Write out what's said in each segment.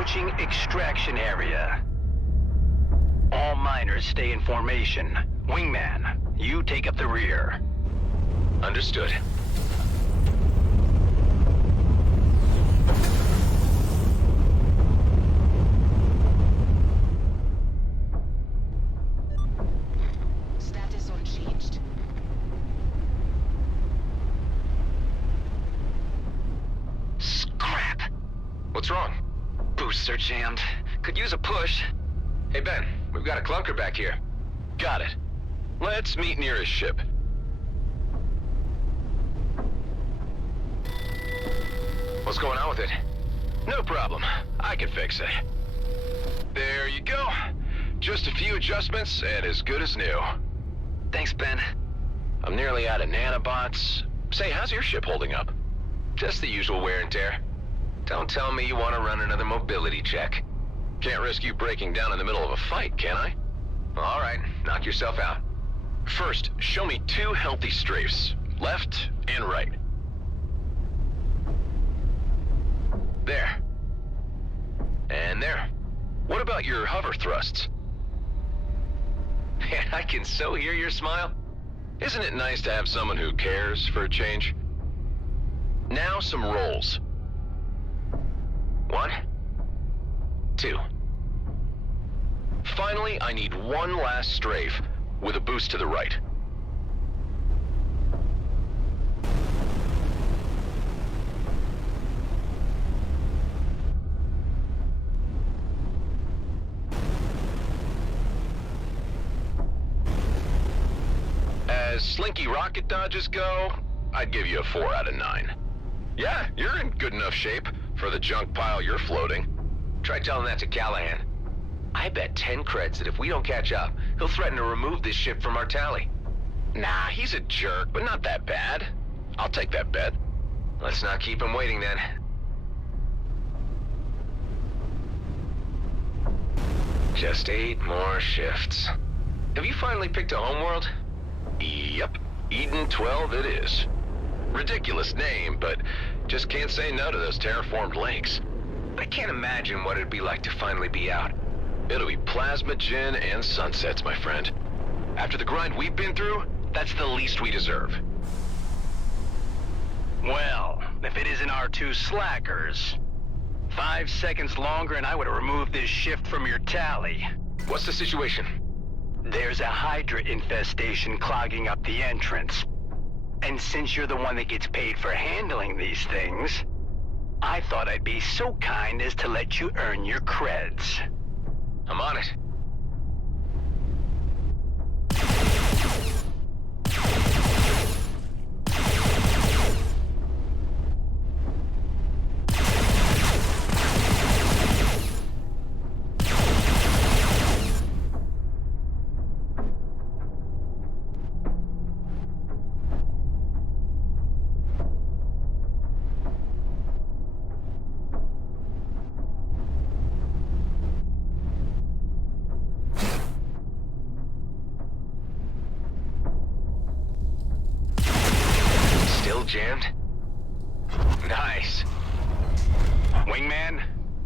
Approaching extraction area. All miners stay in formation. Wingman, you take up the rear. Understood. Status unchanged. Scrap! What's wrong? Boosts are jammed. Could use a push. Hey, Ben, we've got a clunker back here. Got it. Let's meet near his ship. What's going on with it? No problem. I can fix it. There you go. Just a few adjustments and as good as new. Thanks, Ben. I'm nearly out of nanobots. Say, how's your ship holding up? Just the usual wear and tear. Don't tell me you want to run another mobility check. Can't risk you breaking down in the middle of a fight, can I? All right, knock yourself out. First, show me 2 healthy strafes, left and right. There. And there. What about your hover thrusts? Man, I can so hear your smile. Isn't it nice to have someone who cares for a change? Now some rolls. 1, 2. Finally, I need one last strafe with a boost to the right. As slinky rocket dodges go, I'd give you a 4 out of 9. Yeah, you're in good enough shape for the junk pile you're floating. Try telling that to Callahan. I bet 10 creds that if we don't catch up, he'll threaten to remove this ship from our tally. Nah, he's a jerk, but not that bad. I'll take that bet. Let's not keep him waiting then. Just 8 more shifts. Have you finally picked a homeworld? Yep, Eden 12 it is. Ridiculous name, but just can't say no to those terraformed lakes. I can't imagine what it'd be like to finally be out. It'll be plasma gin and sunsets, my friend. After the grind we've been through, that's the least we deserve. Well, if it isn't our 2 slackers. 5 seconds longer and I would have removed this shift from your tally. What's the situation? There's a Hydra infestation clogging up the entrance. And since you're the one that gets paid for handling these things, I thought I'd be so kind as to let you earn your creds. I'm on it. Jammed? Nice. Wingman,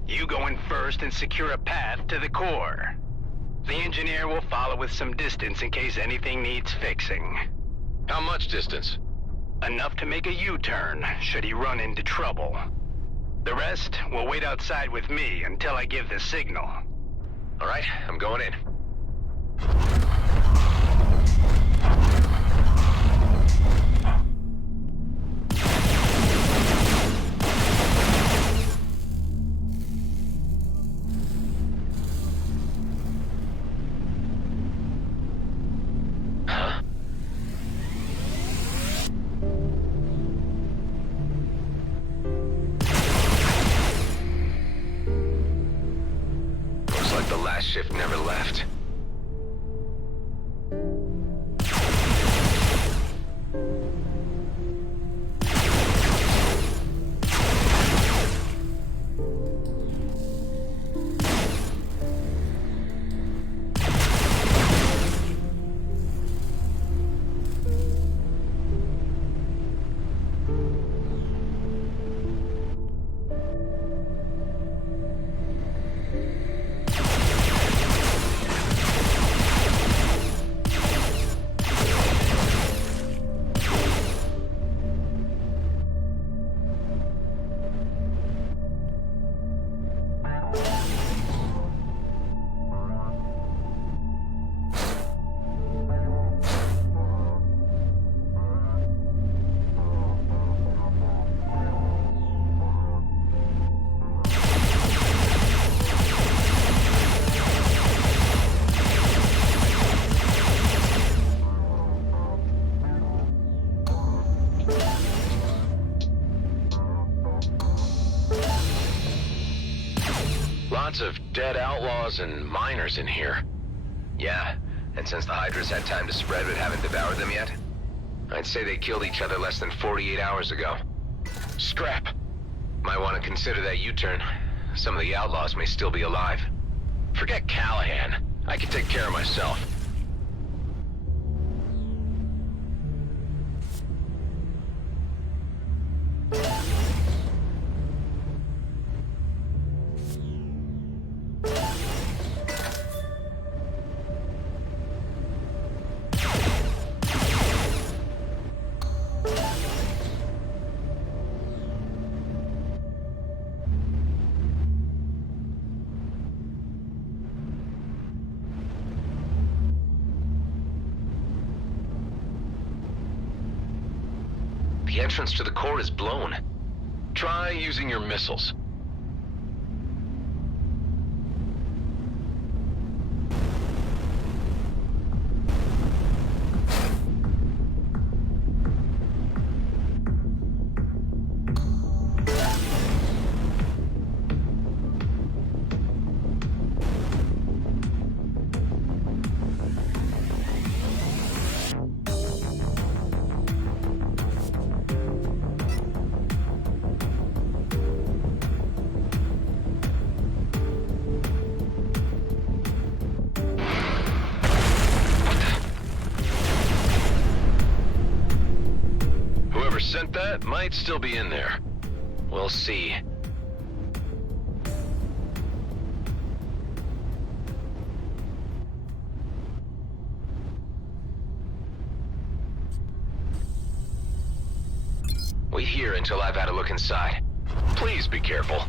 you go in first and secure a path to the core. The engineer will follow with some distance in case anything needs fixing. How much distance? Enough to make a U-turn, should he run into trouble. The rest will wait outside with me until I give the signal. All right, I'm going in. Shift never left. lots of dead outlaws and miners in here. Yeah, and since the Hydras had time to spread but haven't devoured them yet, I'd say they killed each other less than 48 hours ago. Scrap. Might want to consider that U-turn. Some of the outlaws may still be alive. Forget Callahan. I can take care of myself. The entrance to the core is blown. Try using your missiles. Whoever sent that might still be in there. We'll see. Wait here until I've had a look inside. Please be careful.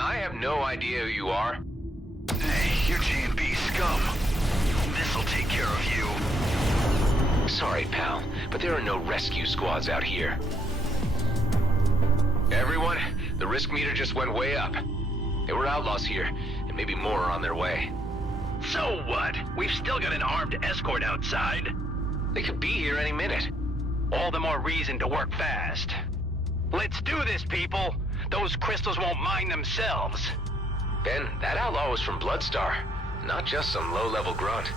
I have no idea who you are. Hey, you're J&B scum. This'll take care of you. Sorry, pal, but there are no rescue squads out here. Everyone, the risk meter just went way up. There were outlaws here, and maybe more are on their way. So what? We've still got an armed escort outside. They could be here any minute. All the more reason to work fast. Let's do this, people. Those crystals won't mind themselves. Ben, that outlaw was from Bloodstar, not just some low-level grunt.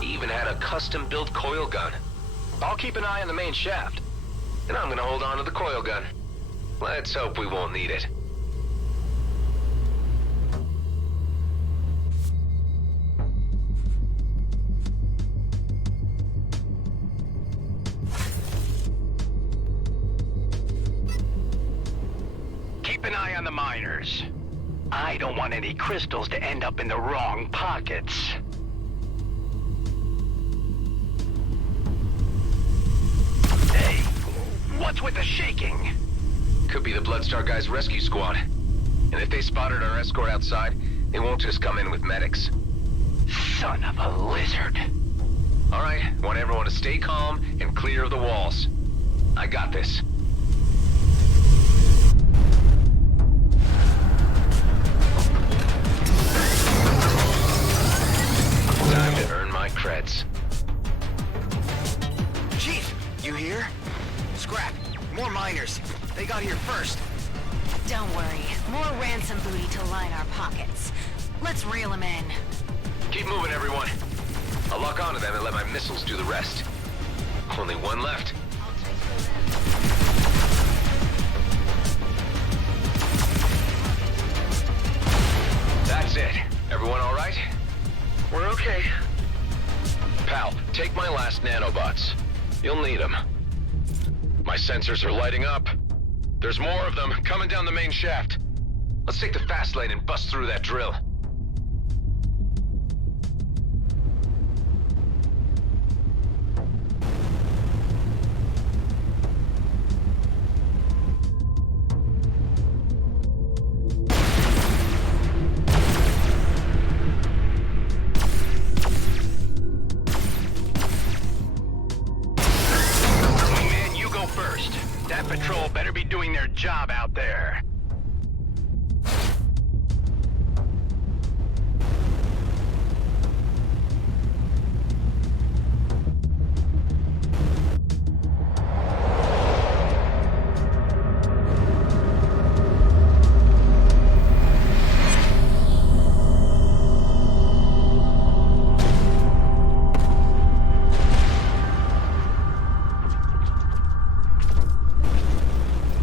He even had a custom-built coil gun. I'll keep an eye on the main shaft, and I'm gonna hold on to the coil gun. Let's hope we won't need it. on the miners. I don't want any crystals to end up in the wrong pockets. Hey, what's with the shaking? Could be the Bloodstar guys' rescue squad. And if they spotted our escort outside, they won't just come in with medics. Son of a lizard. All right, want everyone to stay calm and clear of the walls. I got this. Time to earn my creds. Chief, you here? Scrap, more miners. They got here first. Don't worry. More ransom booty to line our pockets. Let's reel them in. Keep moving, everyone. I'll lock onto them and let my missiles do the rest. Only one left. That's it. Everyone all right? We're okay. Pal, take my last nanobots. You'll need them. My sensors are lighting up. There's more of them coming down the main shaft. Let's take the fast lane and bust through that drill. Man, you go first. That patrol better be doing their job out there.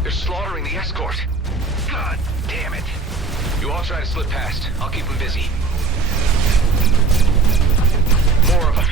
They're slaughtering the escort. God damn it. You all try to slip past. I'll keep them busy. More of them.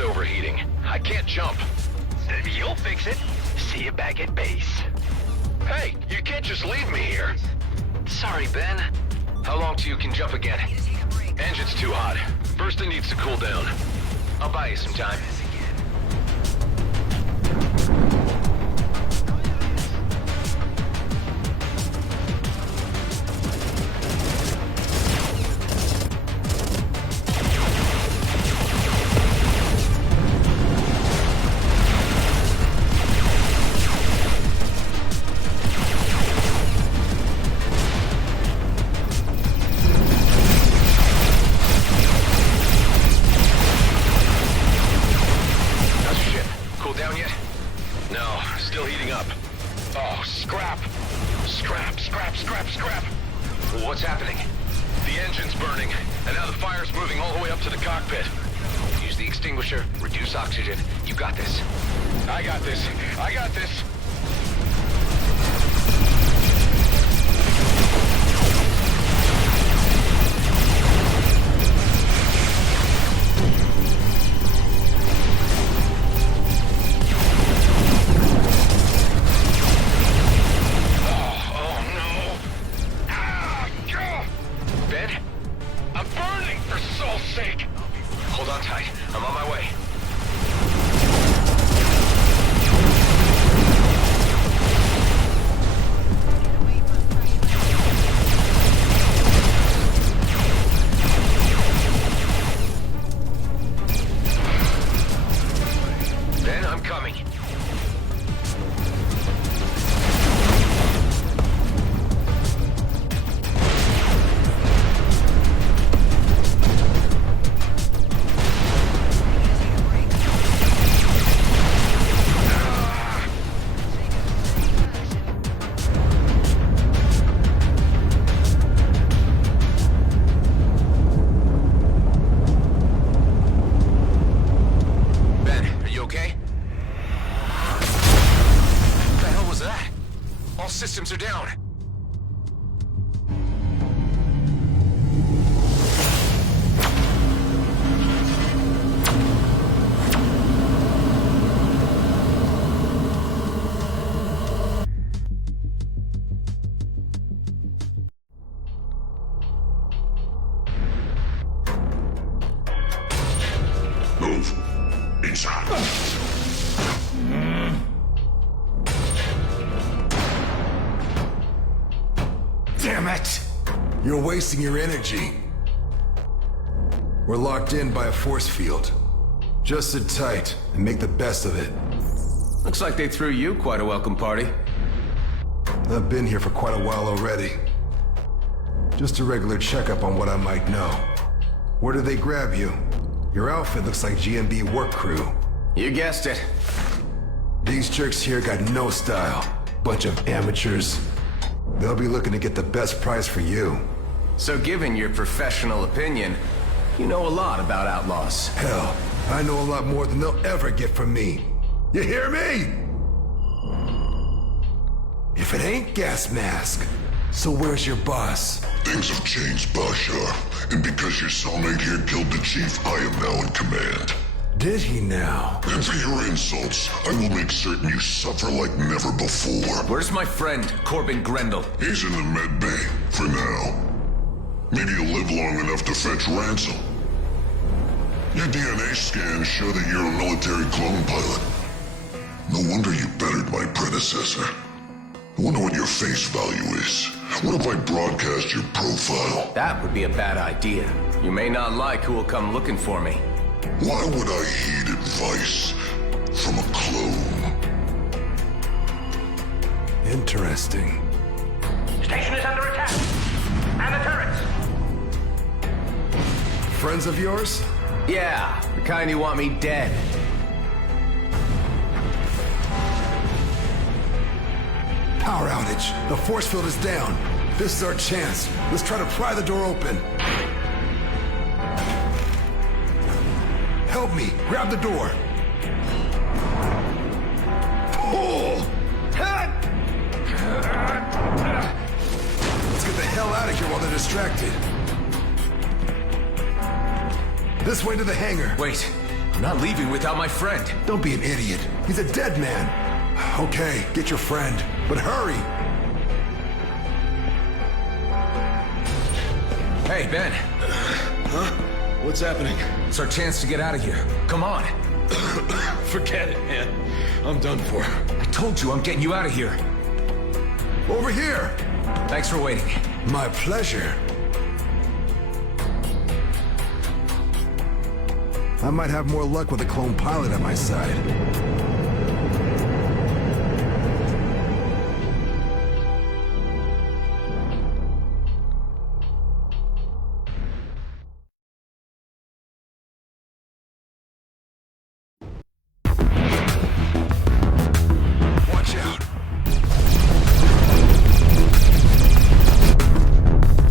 Overheating. I can't jump. You'll fix it. See you back at base. Hey, you can't just leave me here. Sorry, Ben. How long till you can jump again? Engine's too hot. First it needs to cool down. I'll buy you some time. What's happening? The engine's burning, and now the fire's moving all the way up to the cockpit. Use the extinguisher, reduce oxygen. You got this. I got this. I got this. systems are down. Move. Inside. Damn it! You're wasting your energy. We're locked in by a force field. Just sit tight and make the best of it. Looks like they threw you quite a welcome party. I've been here for quite a while already. Just a regular checkup on what I might know. Where did they grab you? Your outfit looks like GMB work crew. You guessed it. These jerks here got no style. Bunch of amateurs. They'll be looking to get the best price for you. So given your professional opinion, you know a lot about outlaws. Hell, I know a lot more than they'll ever get from me. You hear me? If it ain't Gas Mask, so where's your boss? Things have changed, Bashar. And because your cellmate here killed the chief, I am now in command. Did he now? And for your insults, I will make certain you suffer like never before. Where's my friend, Corbin Grendel? He's in the med bay, for now. Maybe you'll live long enough to fetch ransom. Your DNA scans show that you're a military clone pilot. No wonder you bettered my predecessor. I wonder what your face value is. What if I broadcast your profile? That would be a bad idea. You may not like who will come looking for me. Why would I heed advice from a clone? Interesting. Station is under attack. And the turrets. Friends of yours? Yeah, the kind you want me dead. Power outage. The force field is down. This is our chance. Let's try to pry the door open. Help me. Grab the door. Pull! Let's get the hell out of here while they're distracted. This way to the hangar. Wait, I'm not leaving without my friend. Don't be an idiot. He's a dead man. Okay, get your friend, but hurry. Hey, Ben. Huh? What's happening? It's our chance to get out of here. Come on. Forget it, man. I'm done for. I told you I'm getting you out of here. Over here. Thanks for waiting. My pleasure. I might have more luck with a clone pilot at my side. Watch out.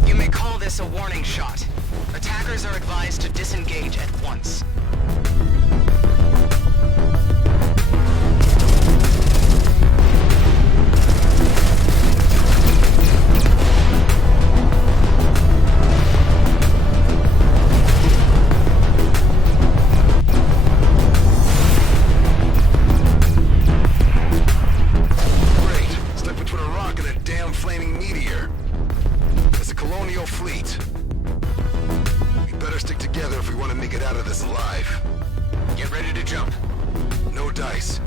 You may call this a warning shot. Attackers are advised to disengage at once.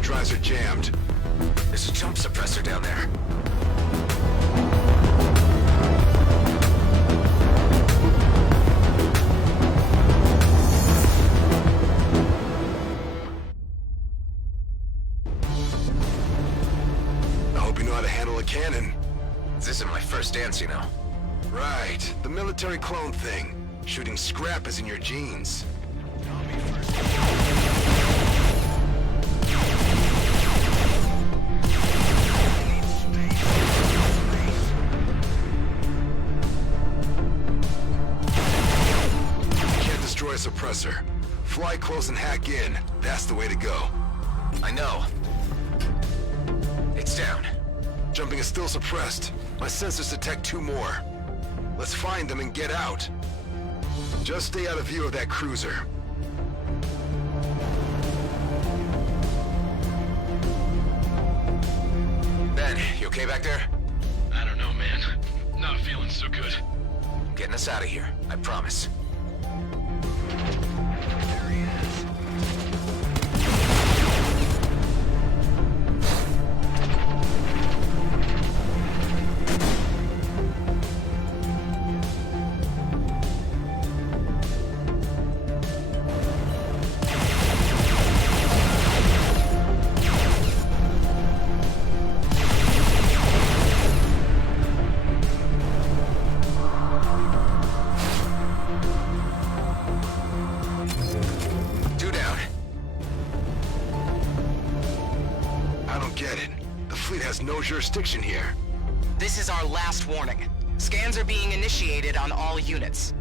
Drives are jammed. There's a jump suppressor down there. I hope you know how to handle a cannon. This isn't my first dance, you know. Right, the military clone thing. Shooting scrap is in your genes. Suppressor. Fly close and hack in. That's the way to go. I know. It's down. Jumping is still suppressed. My sensors detect 2 more. Let's find them and get out. Just stay out of view of that cruiser. Ben, you okay back there? I don't know, man. Not feeling so good. I'm getting us out of here, I promise. No jurisdiction here. This is our last warning. Scans are being initiated on all units.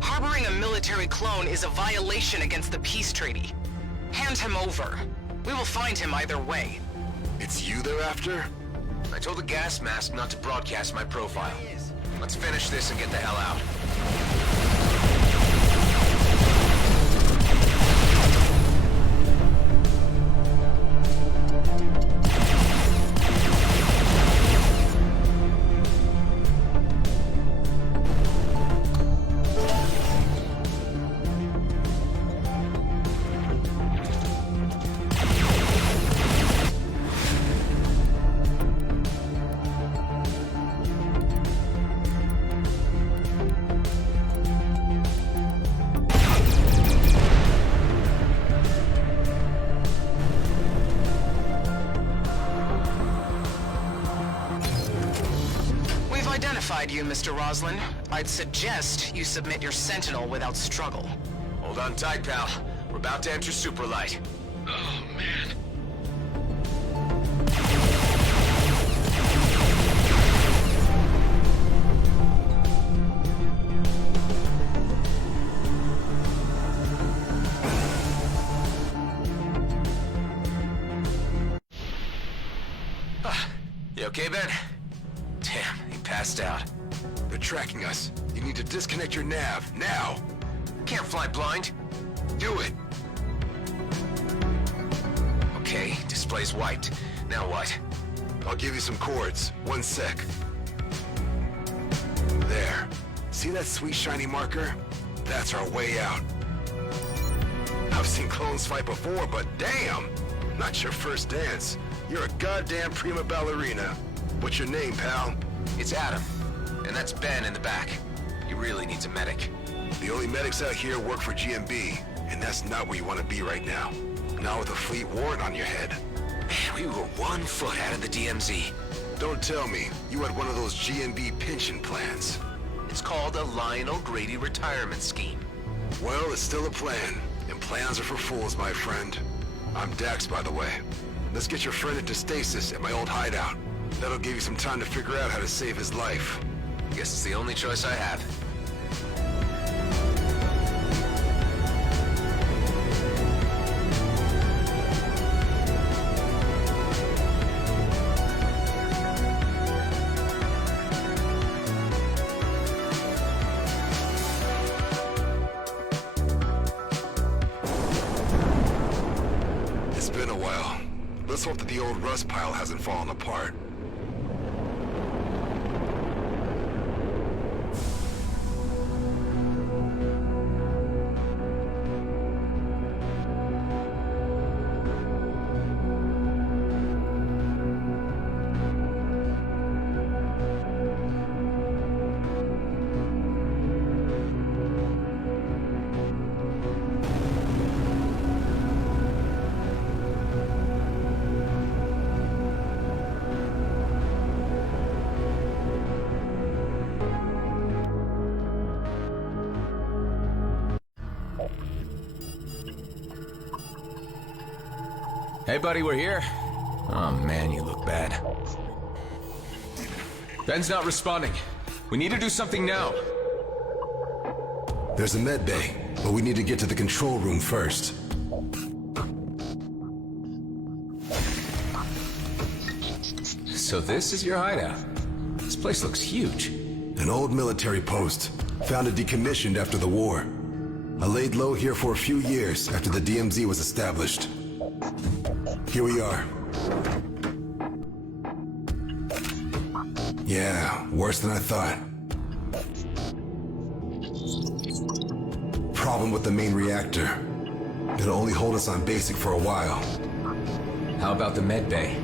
Harboring a military clone is a violation against the peace treaty. Hand him over. We will find him either way. It's you they're after? I told the gas mask not to broadcast my profile. Let's finish this and get the hell out. Identified you, Mr. Roslin. I'd suggest you submit your Sentinel without struggle. Hold on tight, pal. We're about to enter Superlight. Oh, man. You okay, Ben? Damn, he passed out. They're tracking us. You need to disconnect your nav, now! Can't fly blind. Do it! Okay, display's wiped. Now what? I'll give you some chords. 1 sec. There. See that sweet shiny marker? That's our way out. I've seen clones fight before, but damn! Not your first dance. You're a goddamn prima ballerina. What's your name, pal? It's Adam. And that's Ben in the back. He really needs a medic. The only medics out here work for GMB, and that's not where you want to be right now. Not with a fleet warrant on your head. Man, we were 1 foot out of the DMZ. Don't tell me you had one of those GMB pension plans. It's called a Lionel Grady retirement scheme. Well, it's still a plan, and plans are for fools, my friend. I'm Dax, by the way. Let's get your friend into stasis at my old hideout. That'll give you some time to figure out how to save his life. Guess it's the only choice I have. It's been a while. Let's hope that the old rust pile hasn't fallen apart. Hey, buddy, we're here. Oh man, you look bad. Ben's not responding. We need to do something now. There's a med bay, but we need to get to the control room first. So this is your hideout. This place looks huge. An old military post, found and decommissioned after the war. I laid low here for a few years after the DMZ was established. Here we are. Yeah, worse than I thought. Problem with the main reactor. It'll only hold us on basic for a while. How about the med bay?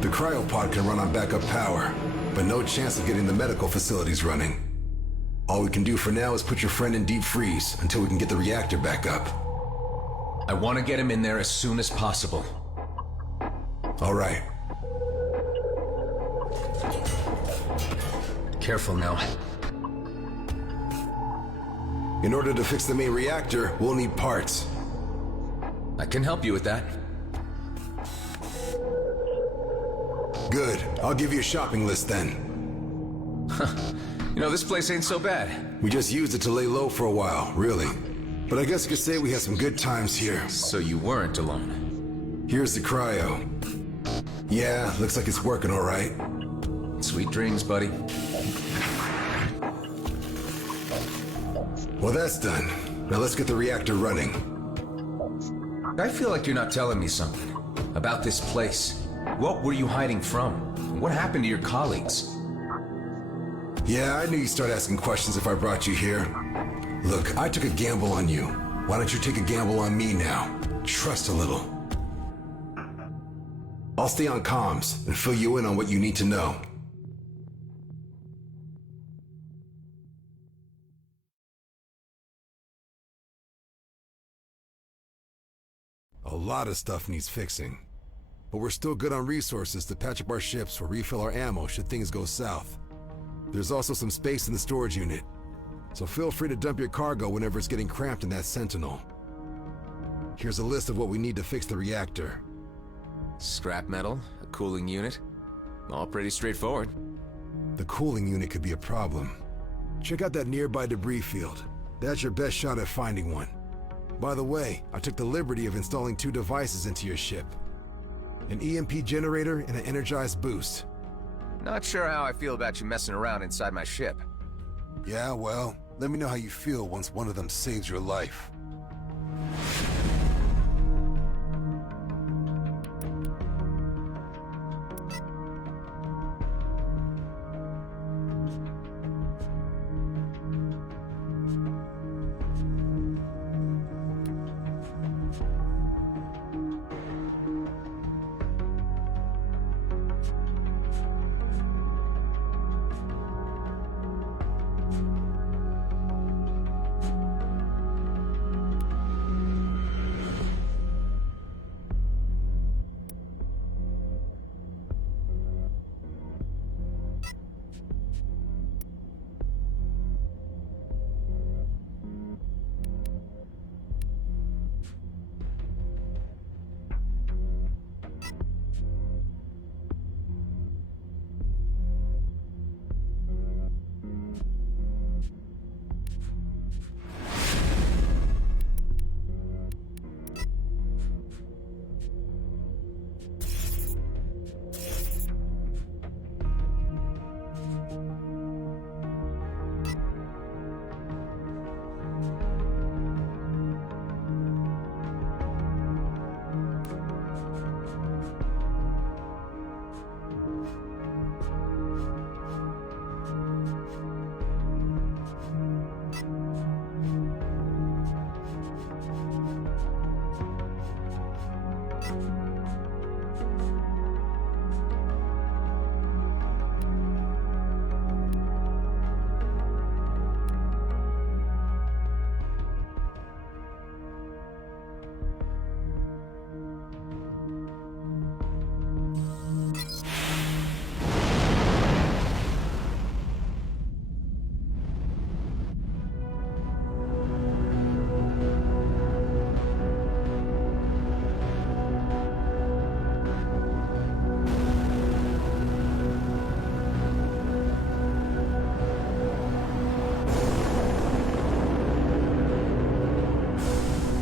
The cryopod can run on backup power, but no chance of getting the medical facilities running. All we can do for now is put your friend in deep freeze until we can get the reactor back up. I want to get him in there as soon as possible. All right. Careful now. In order to fix the main reactor, we'll need parts. I can help you with that. Good. I'll give you a shopping list then. You know, this place ain't so bad. We just used it to lay low for a while, really. But I guess you could say we had some good times here. So you weren't alone. Here's the cryo. Yeah, looks like it's working all right. Sweet dreams, buddy. Well, that's done. Now let's get the reactor running. I feel like you're not telling me something about this place. What were you hiding from? What happened to your colleagues? Yeah, I knew you'd start asking questions if I brought you here. Look, I took a gamble on you. Why don't you take a gamble on me now? Trust a little. I'll stay on comms and fill you in on what you need to know. A lot of stuff needs fixing. But we're still good on resources to patch up our ships or refill our ammo should things go south. There's also some space in the storage unit, so feel free to dump your cargo whenever it's getting cramped in that Sentinel. Here's a list of what we need to fix the reactor. Scrap metal, a cooling unit. All pretty straightforward. The cooling unit could be a problem. Check out that nearby debris field. That's your best shot at finding one. By the way, I took the liberty of installing 2 devices into your ship. An EMP generator and an energized boost. Not sure how I feel about you messing around inside my ship. Yeah, well, let me know how you feel once one of them saves your life.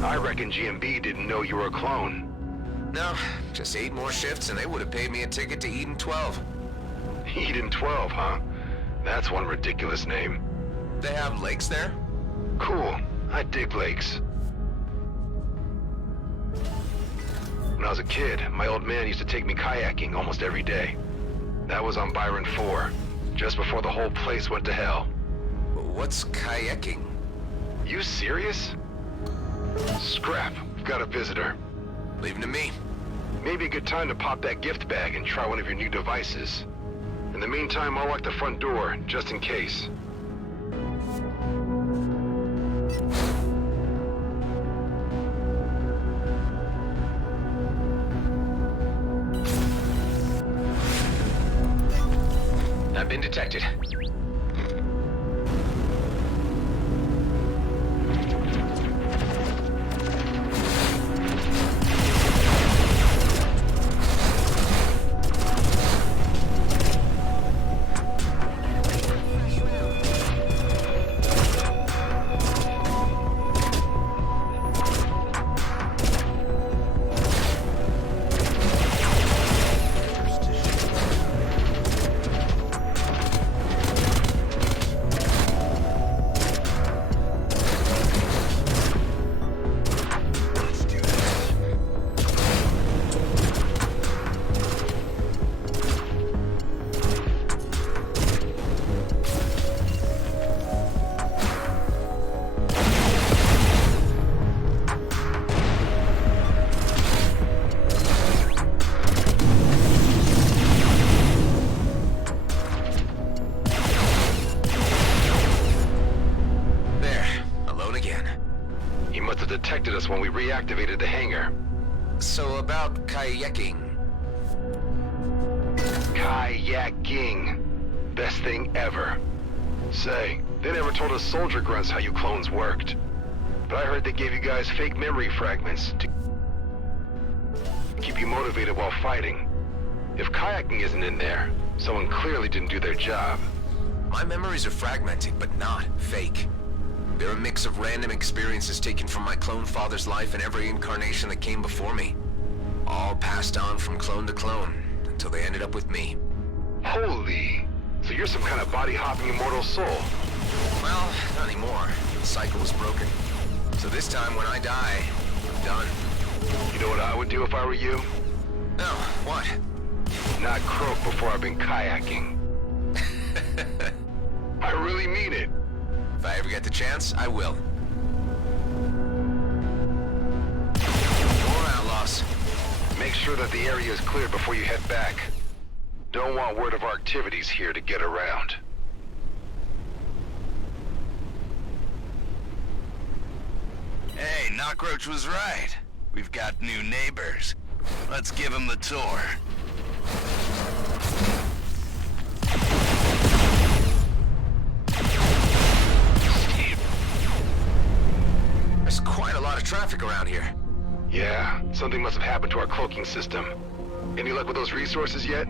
I reckon GMB didn't know you were a clone. No, just 8 more shifts and they would have paid me a ticket to Eden 12. Eden 12, huh? That's one ridiculous name. They have lakes there? Cool. I dig lakes. When I was a kid, my old man used to take me kayaking almost every day. That was on Byron 4, just before the whole place went to hell. What's kayaking? You serious? Scrap, we've got a visitor. Leave him to me. Maybe a good time to pop that gift bag and try one of your new devices. In the meantime, I'll lock the front door, just in case. I've been detected. Detected us when we reactivated the hangar. So about kayaking. Kayaking. Best thing ever. Say, they never told us soldier grunts how you clones worked. But I heard they gave you guys fake memory fragments to keep you motivated while fighting. If kayaking isn't in there, someone clearly didn't do their job. My memories are fragmented, but not fake. They're a mix of random experiences taken from my clone father's life and every incarnation that came before me. All passed on from clone to clone, until they ended up with me. Holy! So you're some kind of body-hopping immortal soul. Well, not anymore. The cycle was broken. So this time when I die, I'm done. You know what I would do if I were you? No, what? Not croak before I've been kayaking. I really mean it. If I ever get the chance, I will. More outlaws. Make sure that the area is cleared before you head back. Don't want word of our activities here to get around. Hey, Knockroach was right. We've got new neighbors. Let's give them the tour. There's quite a lot of traffic around here. Yeah, something must have happened to our cloaking system. Any luck with those resources yet?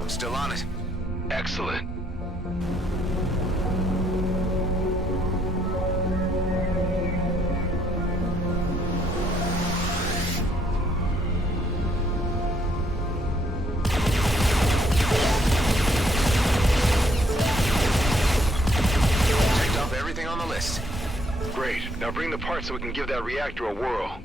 I'm still on it. Excellent. Checked off everything on the list. Great. Now bring the parts so we can give that reactor a whirl.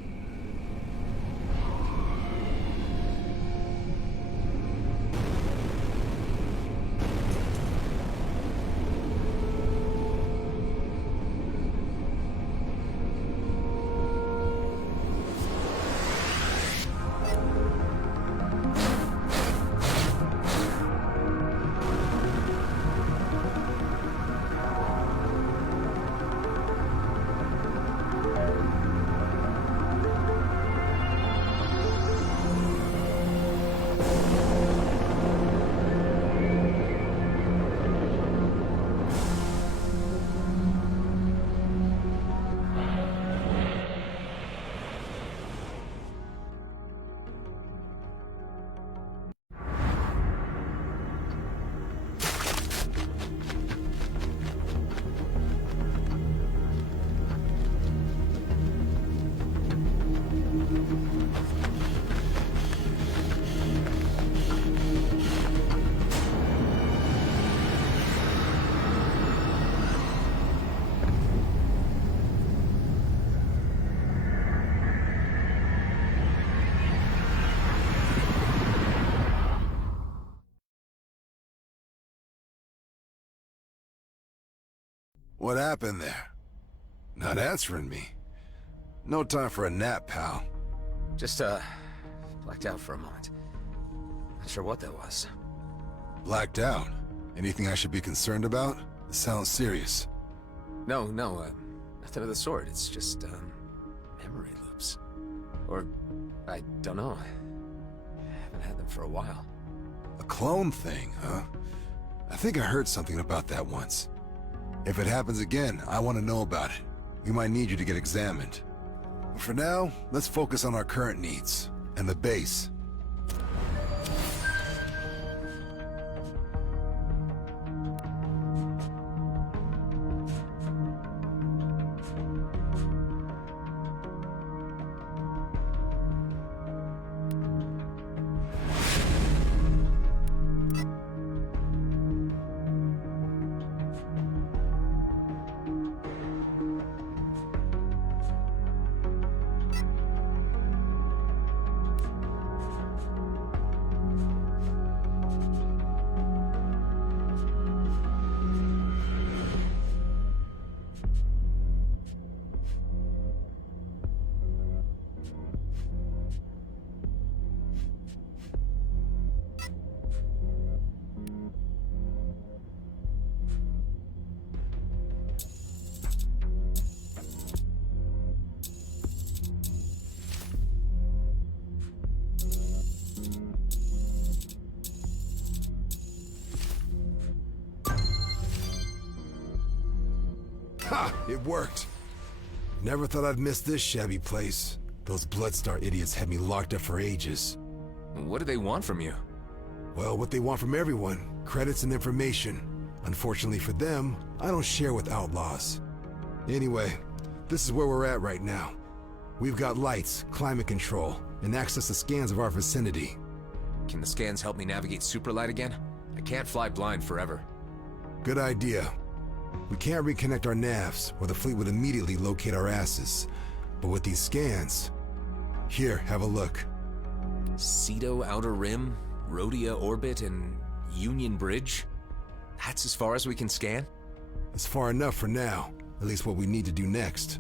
What happened there? Not answering me. No time for a nap, pal. Just, blacked out for a moment. Not sure what that was. Blacked out? Anything I should be concerned about? It sounds serious. No, nothing of the sort. It's just, memory loops. Or, I don't know. I haven't had them for a while. A clone thing, huh? I think I heard something about that once. If it happens again, I want to know about it. We might need you to get examined. But for now, let's focus on our current needs, and the base. Ha! It worked. Never thought I'd miss this shabby place. Those Bloodstar idiots had me locked up for ages. What do they want from you? Well, what they want from everyone. Credits and information. Unfortunately for them, I don't share with outlaws. Anyway, this is where we're at right now. We've got lights, climate control, and access to scans of our vicinity. Can the scans help me navigate Superlight again? I can't fly blind forever. Good idea. We can't reconnect our navs, or the fleet would immediately locate our asses. But with these scans... Here, have a look. Cedo Outer Rim, Rhodia Orbit, and Union Bridge? That's as far as we can scan? It's far enough for now, at least what we need to do next.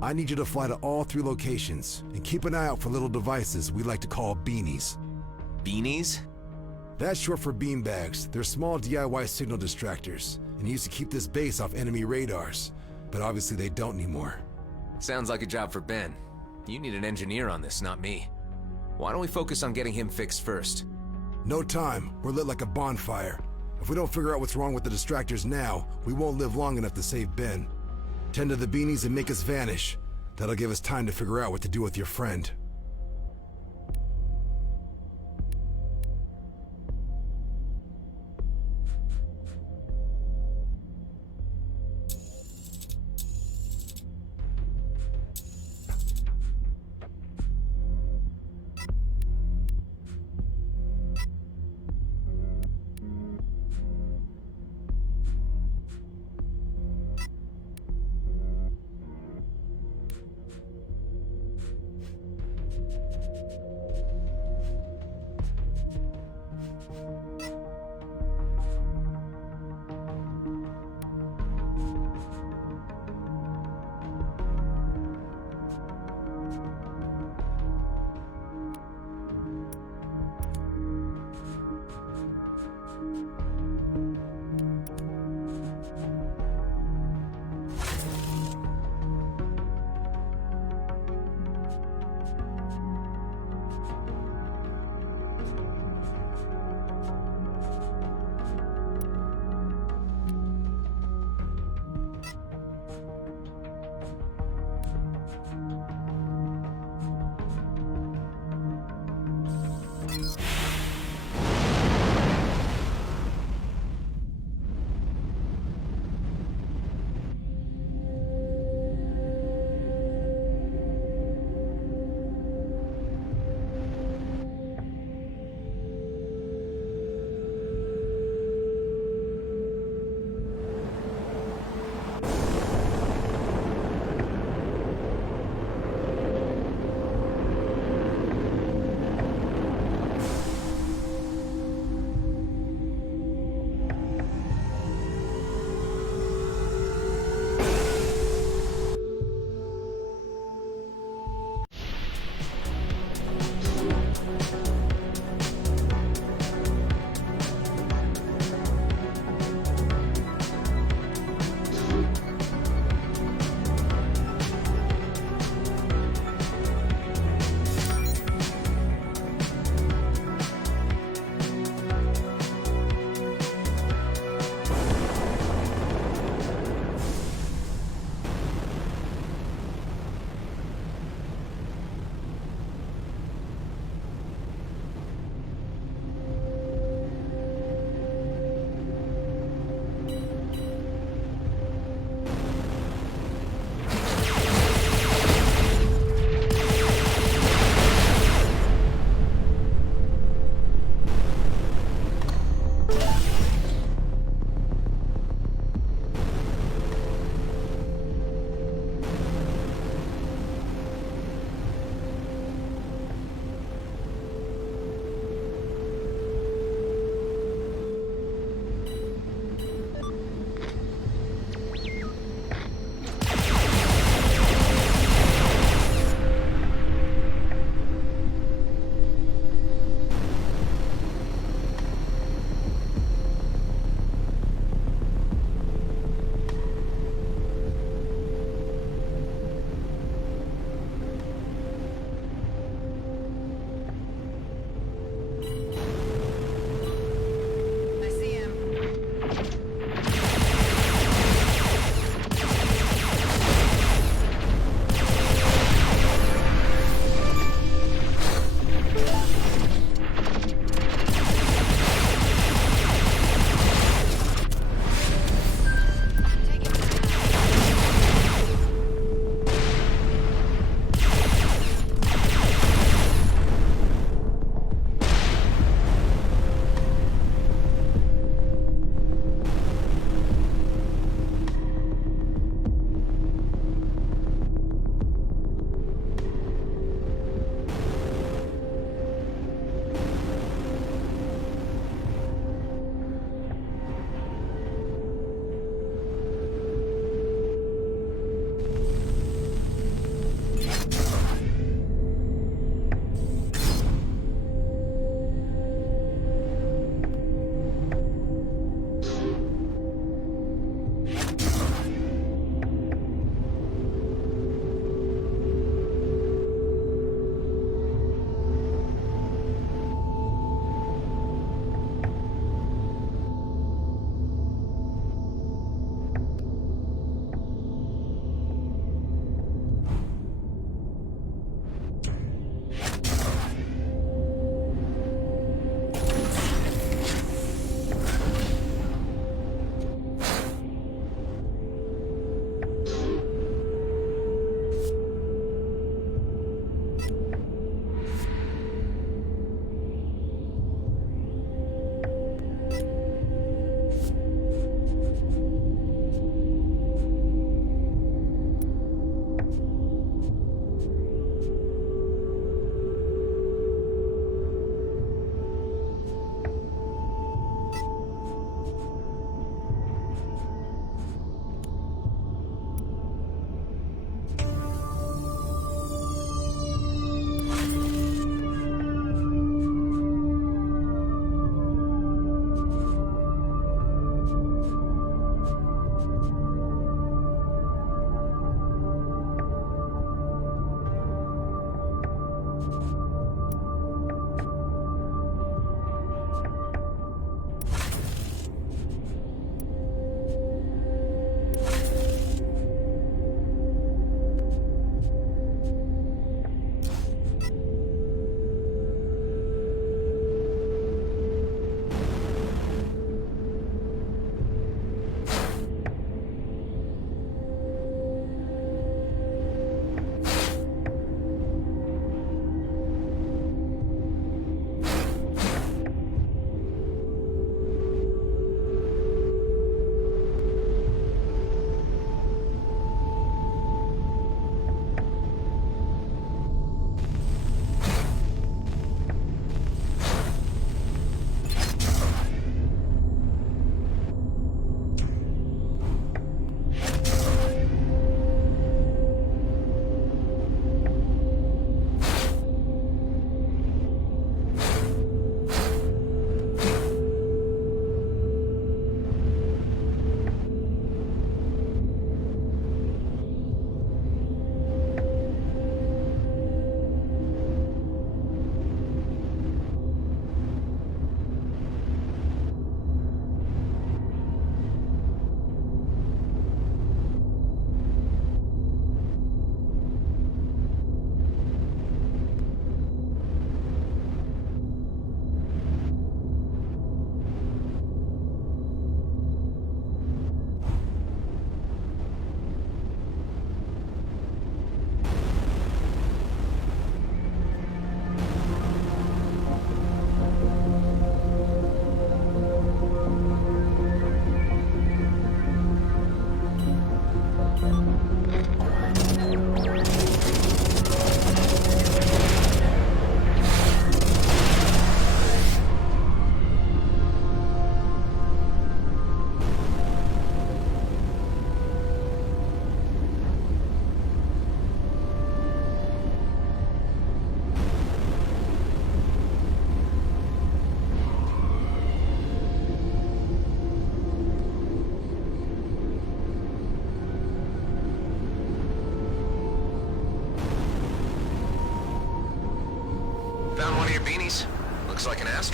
I need you to fly to all 3 locations, and keep an eye out for little devices we like to call beanies. Beanies? That's short for beanbags. They're small DIY signal distractors, and used to keep this base off enemy radars. But obviously they don't anymore. Sounds like a job for Ben. You need an engineer on this, not me. Why don't we focus on getting him fixed first? No time. We're lit like a bonfire. If we don't figure out what's wrong with the distractors now, we won't live long enough to save Ben. Tend to the beanies and make us vanish. That'll give us time to figure out what to do with your friend.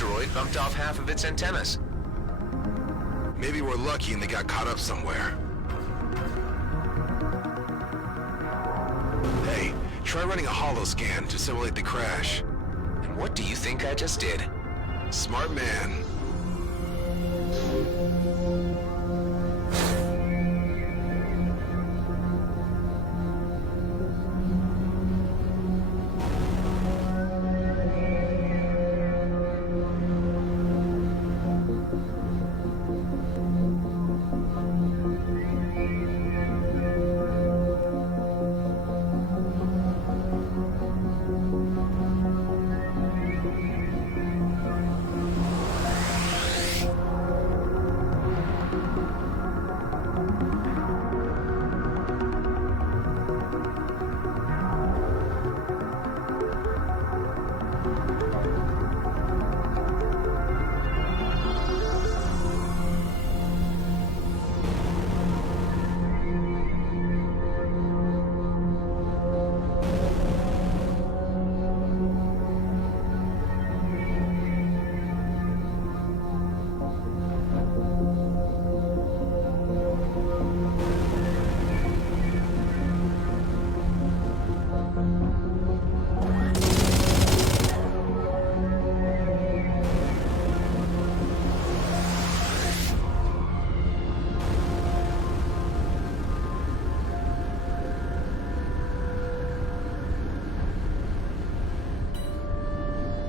asteroid bumped off half of its antennas. Maybe we're lucky and they got caught up somewhere. Hey, try running a holoscan to simulate the crash. And what do you think I just did? Smart man.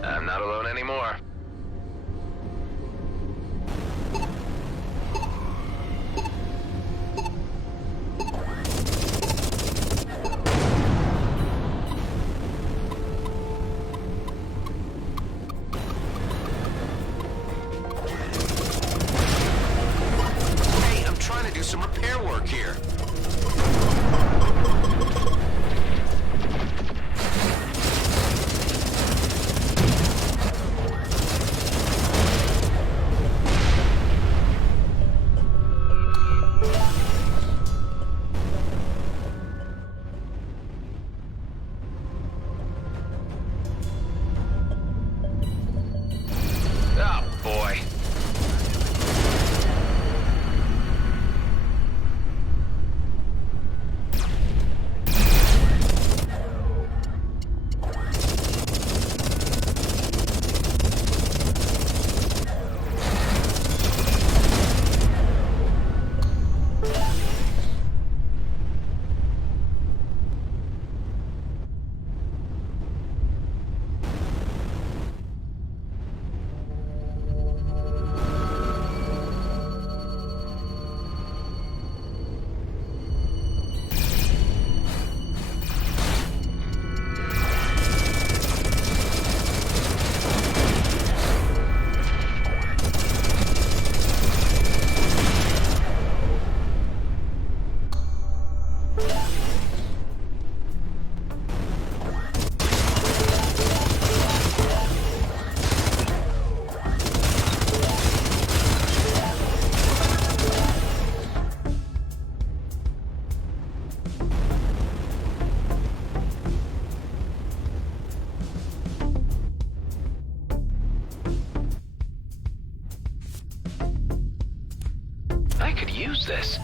I'm not alone anymore. Hey, I'm trying to do some repair work here. Oh, boy. I could use this.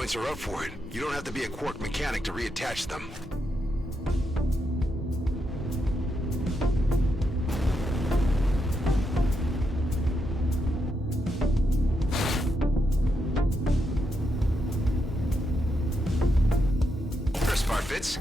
joints are up for it. You don't have to be a Quark mechanic to reattach them. First part fits.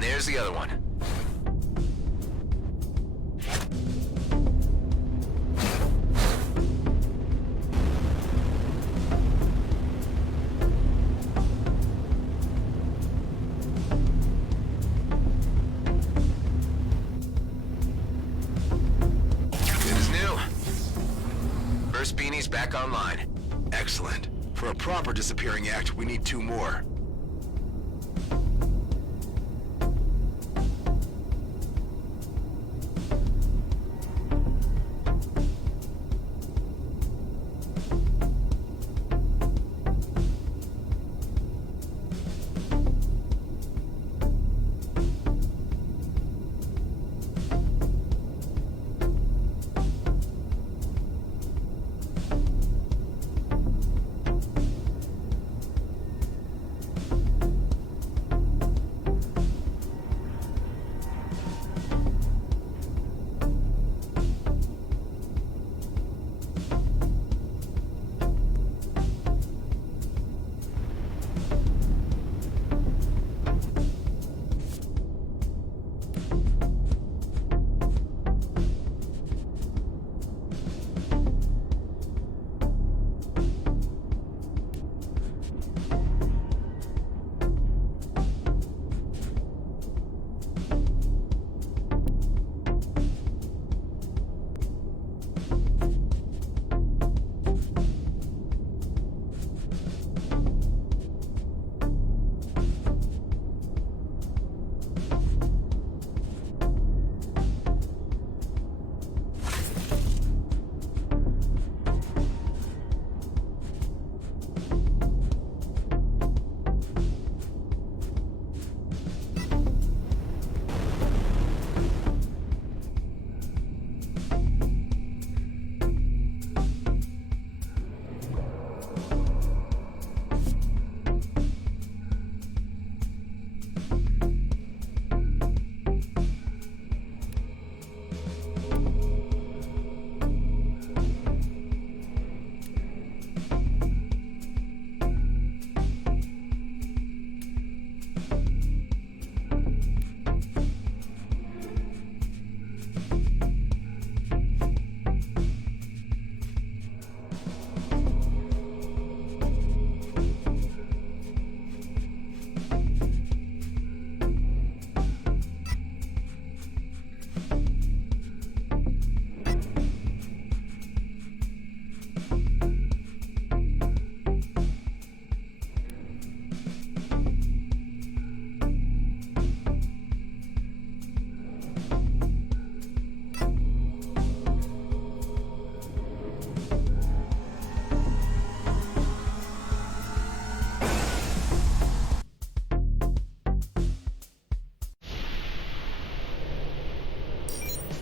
There's the other one. Good as new. First beanie's back online. Excellent. For a proper disappearing act, we need 2 more.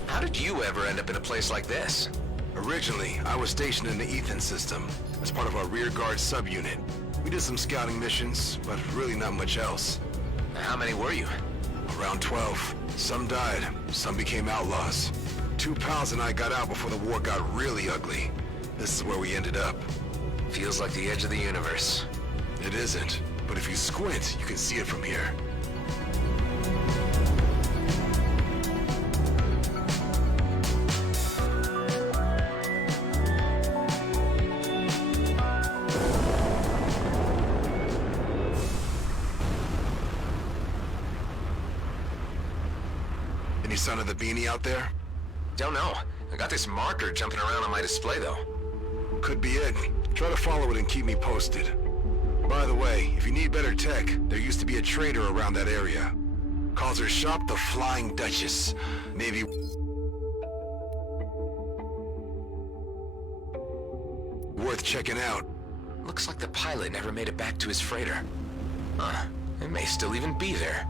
How did you ever end up in a place like this? Originally, I was stationed in the Ethan system as part of our rear guard subunit. We did some scouting missions, but really not much else. How many were you? Around 12. Some died, some became outlaws. 2 pals and I got out before the war got really ugly. This is where we ended up. Feels like the edge of the universe. It isn't, but if you squint, you can see it from here. Any sign of the beanie out there? Don't know. I got this marker jumping around on my display, though. Could be it. Try to follow it and keep me posted. By the way, if you need better tech, there used to be a trader around that area. Calls her shop the Flying Duchess. Maybe... worth checking out. Looks like the pilot never made it back to his freighter. Huh. It may still even be there.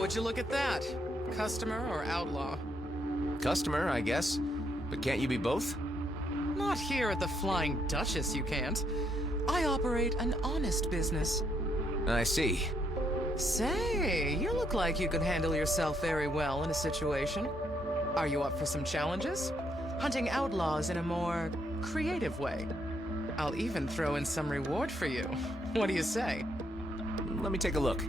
Would you look at that? Customer or outlaw? Customer, I guess. But can't you be both? Not here at the Flying Duchess, you can't. I operate an honest business. I see. Say, you look like you could handle yourself very well in a situation. Are you up for some challenges? Hunting outlaws in a more creative way. I'll even throw in some reward for you. What do you say? Let me take a look.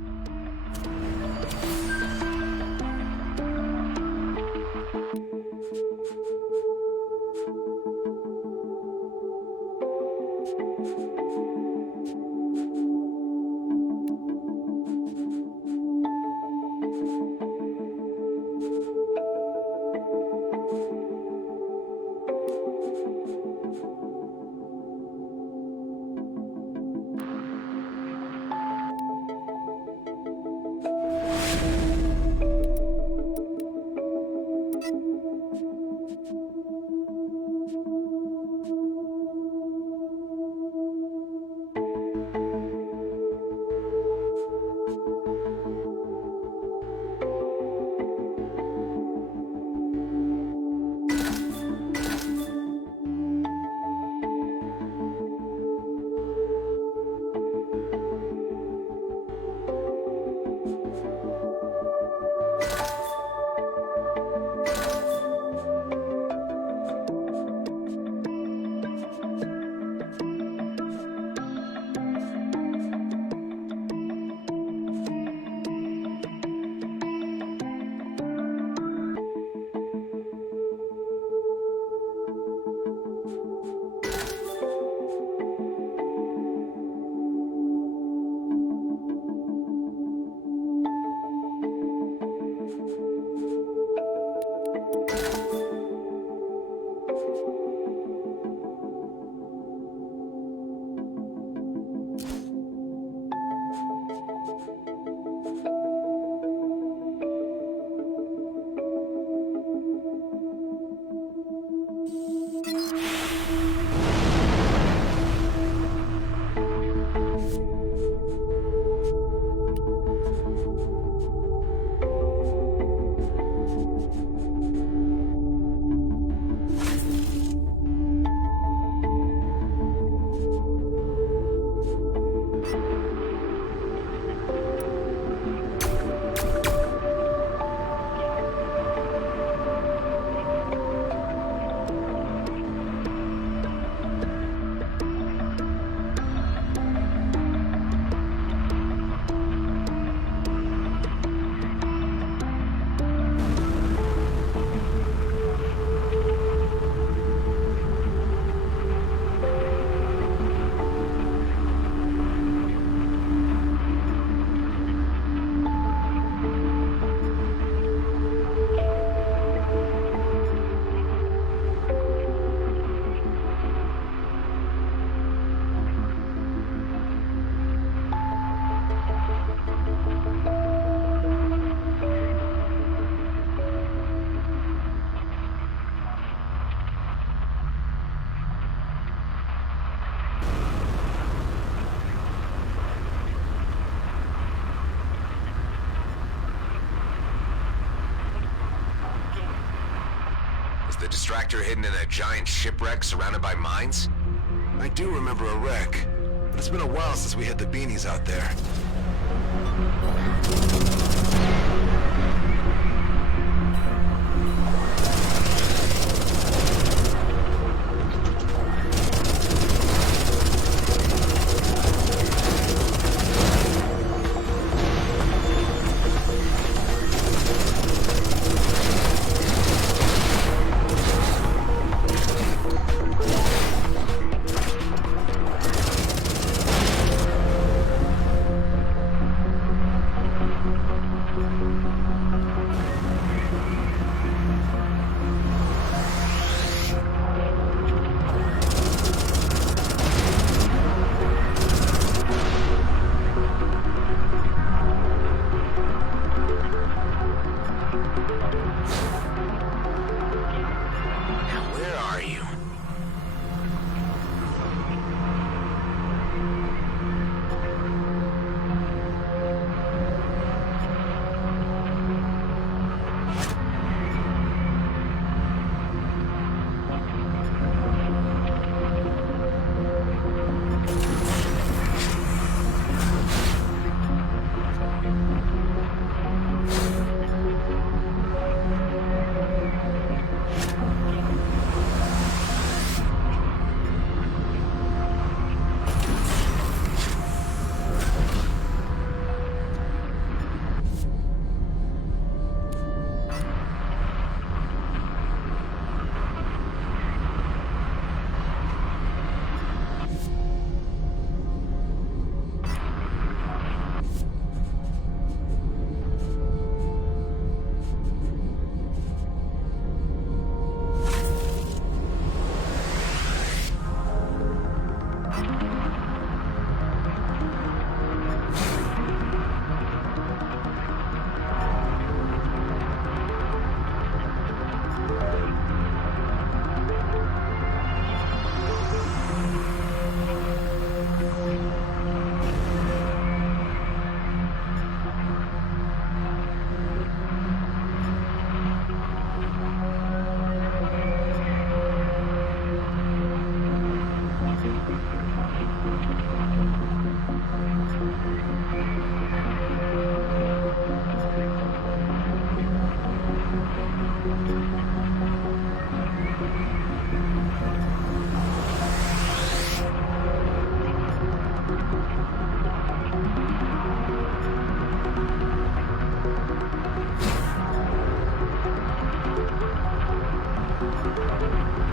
Is the distractor hidden in a giant shipwreck surrounded by mines? I do remember a wreck, but it's been a while since we had the beanies out there.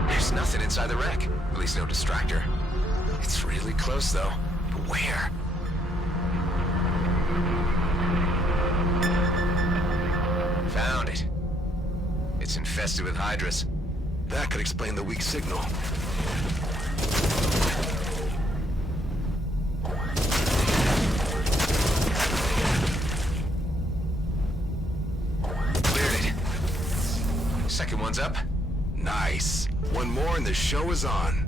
There's nothing inside the wreck. At least no distractor. It's really close, though. But where? Found it. It's infested with Hydras. That could explain the weak signal. Cleared it. Second one's up. Nice. One more and the show is on.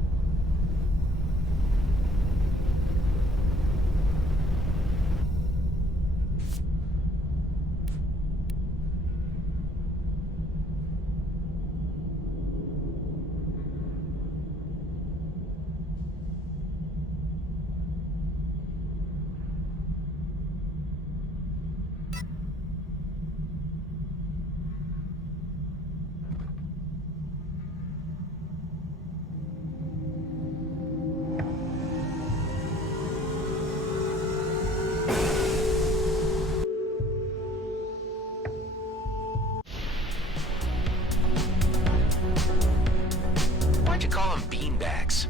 Why'd you call them beanbags?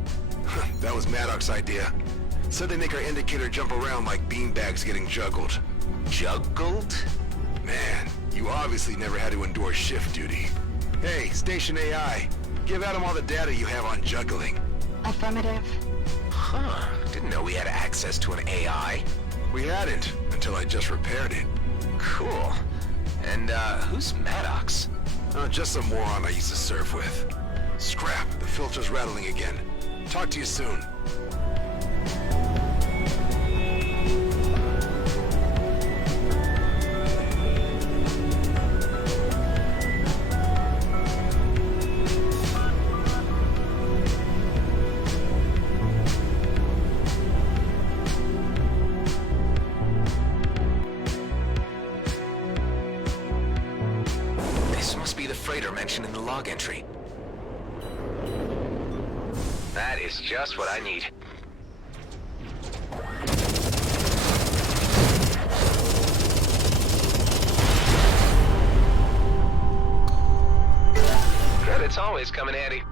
That was Maddox's idea. Said they make our indicator jump around like beanbags getting juggled. Juggled? Man, you obviously never had to endure shift duty. Hey, Station AI, give Adam all the data you have on juggling. Affirmative. Huh. Didn't know we had access to an AI. We hadn't, until I just repaired it. Cool. And, who's Maddox? Just some moron I used to surf with. Scrap, the filter's rattling again. Talk to you soon. be the freighter mentioned in the log entry. That is just what I need. Credits always come in handy.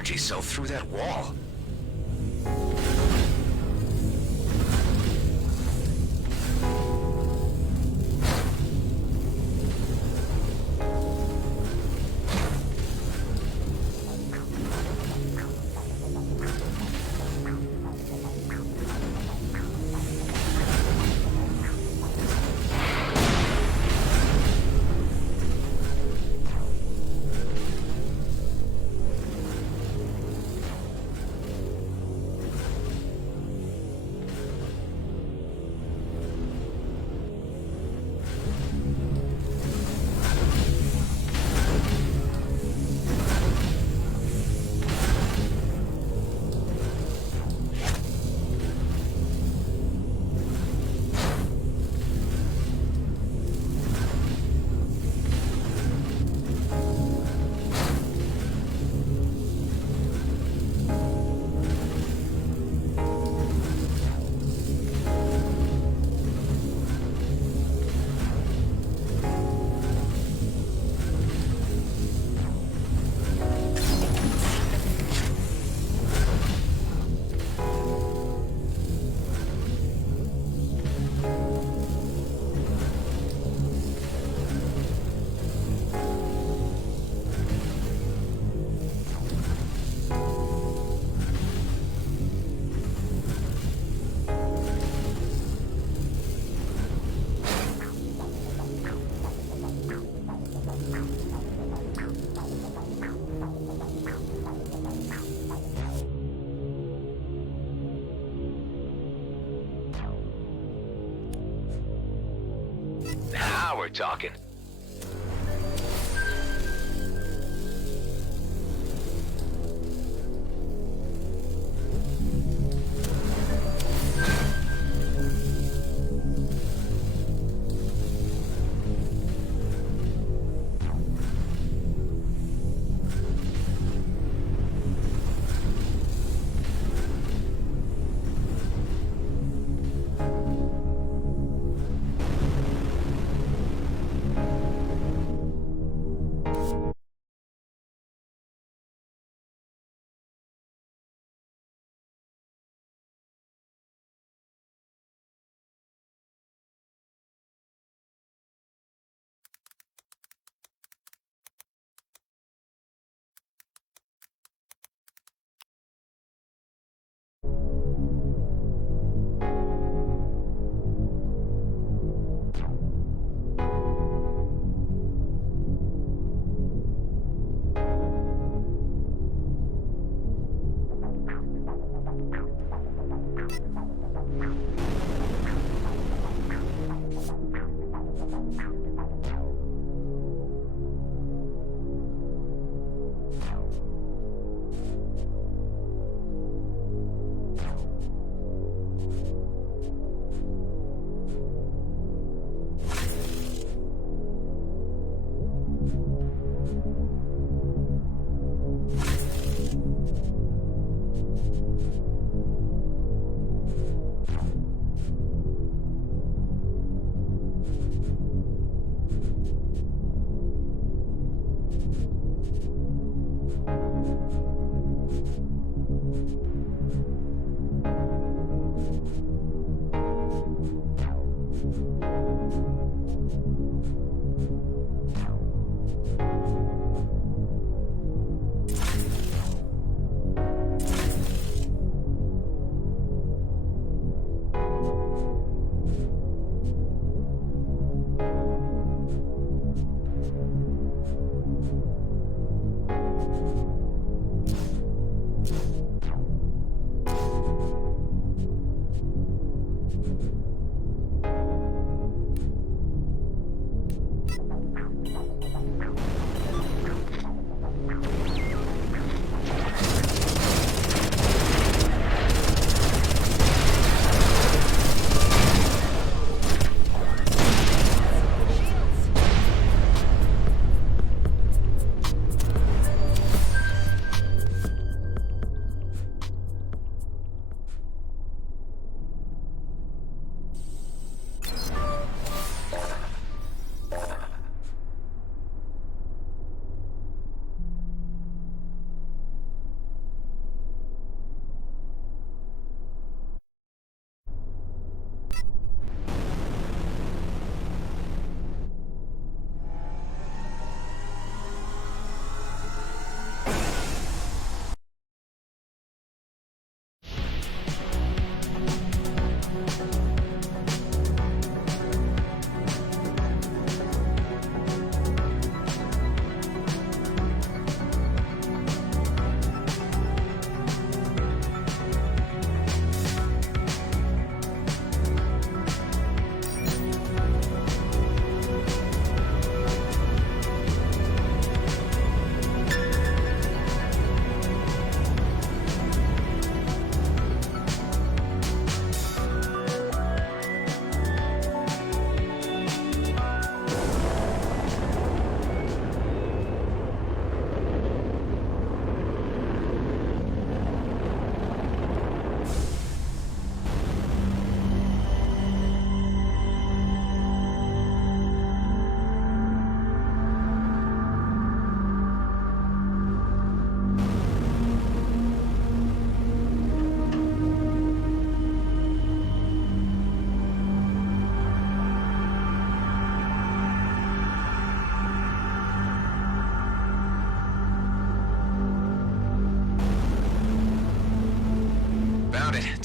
energy cell through that wall. Now we're talking.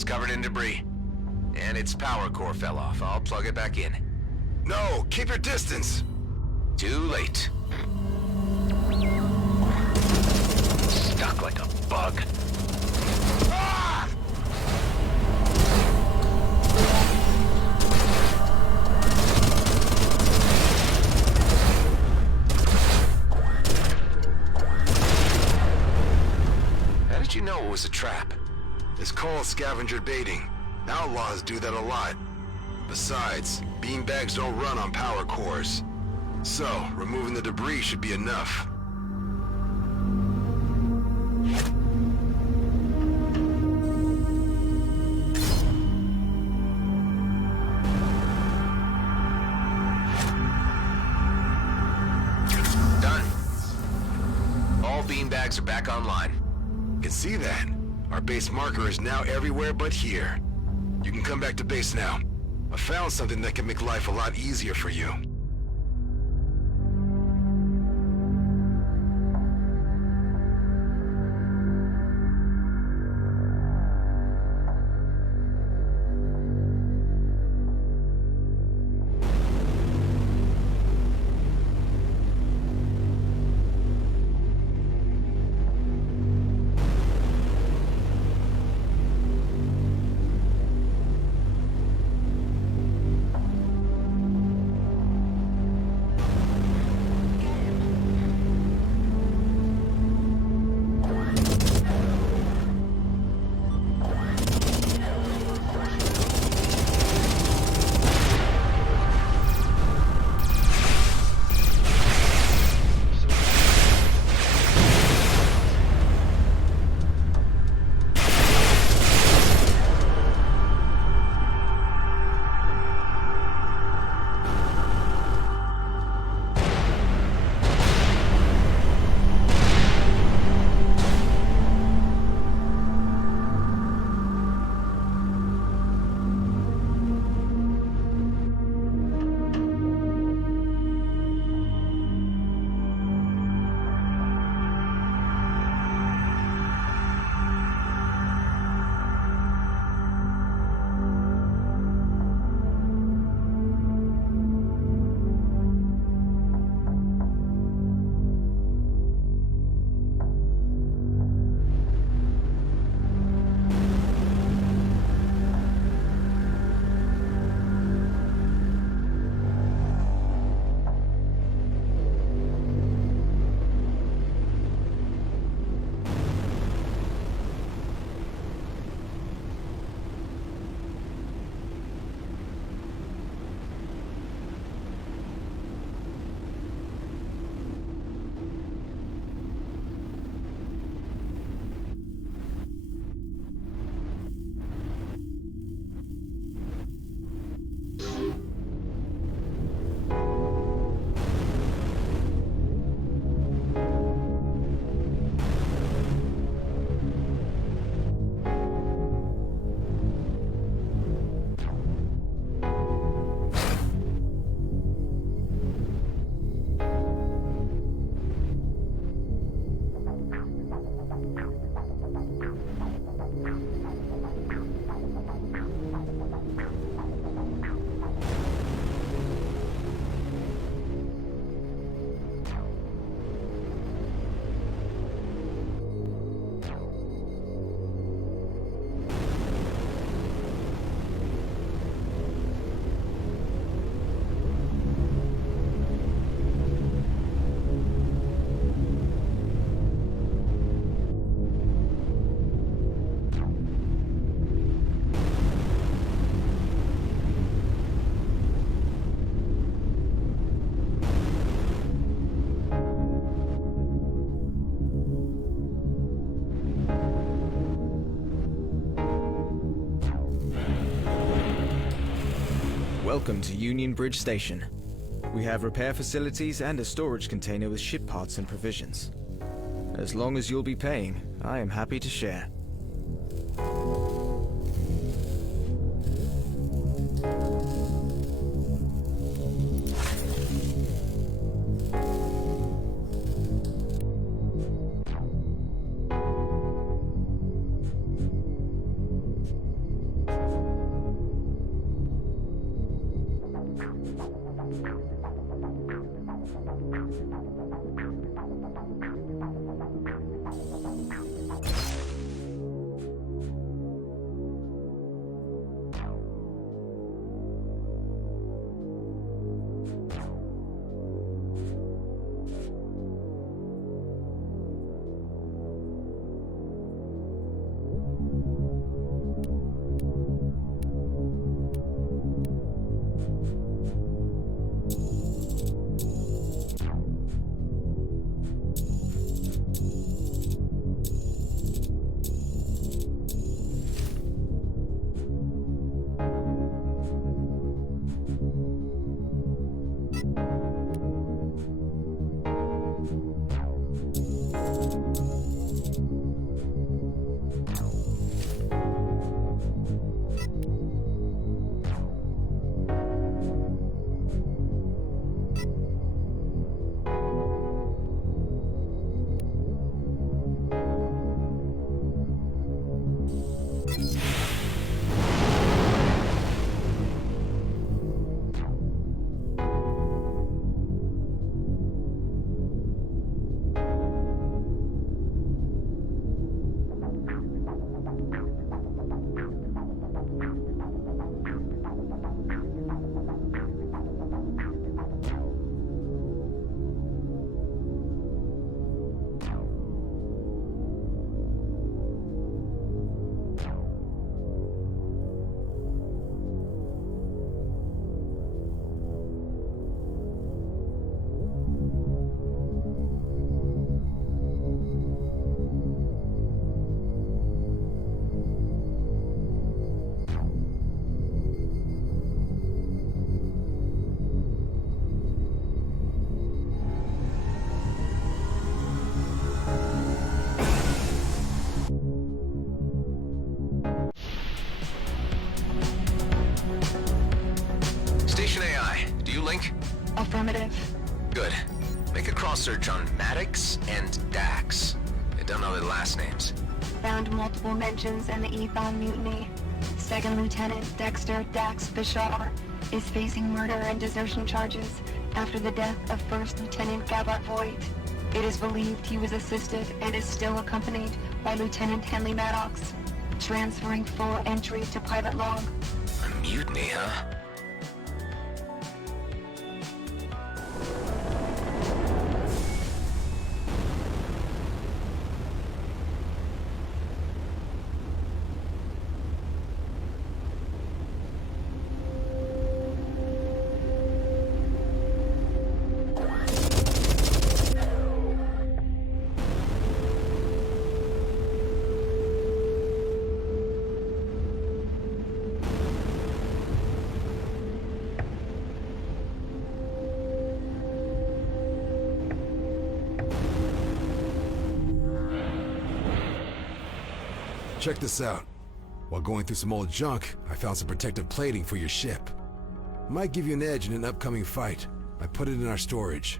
covered in debris. And its power core fell off. I'll plug it back in. No, keep your distance. Too late. Stuck like a bug. Ah! How did you know it was a trap? It's called scavenger baiting. Outlaws do that a lot. Besides, beanbags don't run on power cores. So, removing the debris should be enough. Done. All beanbags are back online. Can see that. Our base marker is now everywhere but here. You can come back to base now. I found something that can make life a lot easier for you. Welcome to Union Bridge Station. We have repair facilities and a storage container with ship parts and provisions. As long as you'll be paying, I am happy to share. Station AI, do you link? Affirmative. Good. Make a cross-search on Maddox and Dax. I don't know their last names. Found multiple mentions in the Ethon mutiny. Second Lieutenant Dexter Dax Bashar is facing murder and desertion charges after the death of First Lieutenant Gabbard Voigt. It is believed he was assisted and is still accompanied by Lieutenant Henley Maddox, transferring full entry to pilot log. A mutiny, huh? Check this out. While going through some old junk, I found some protective plating for your ship. Might give you an edge in an upcoming fight. I put it in our storage.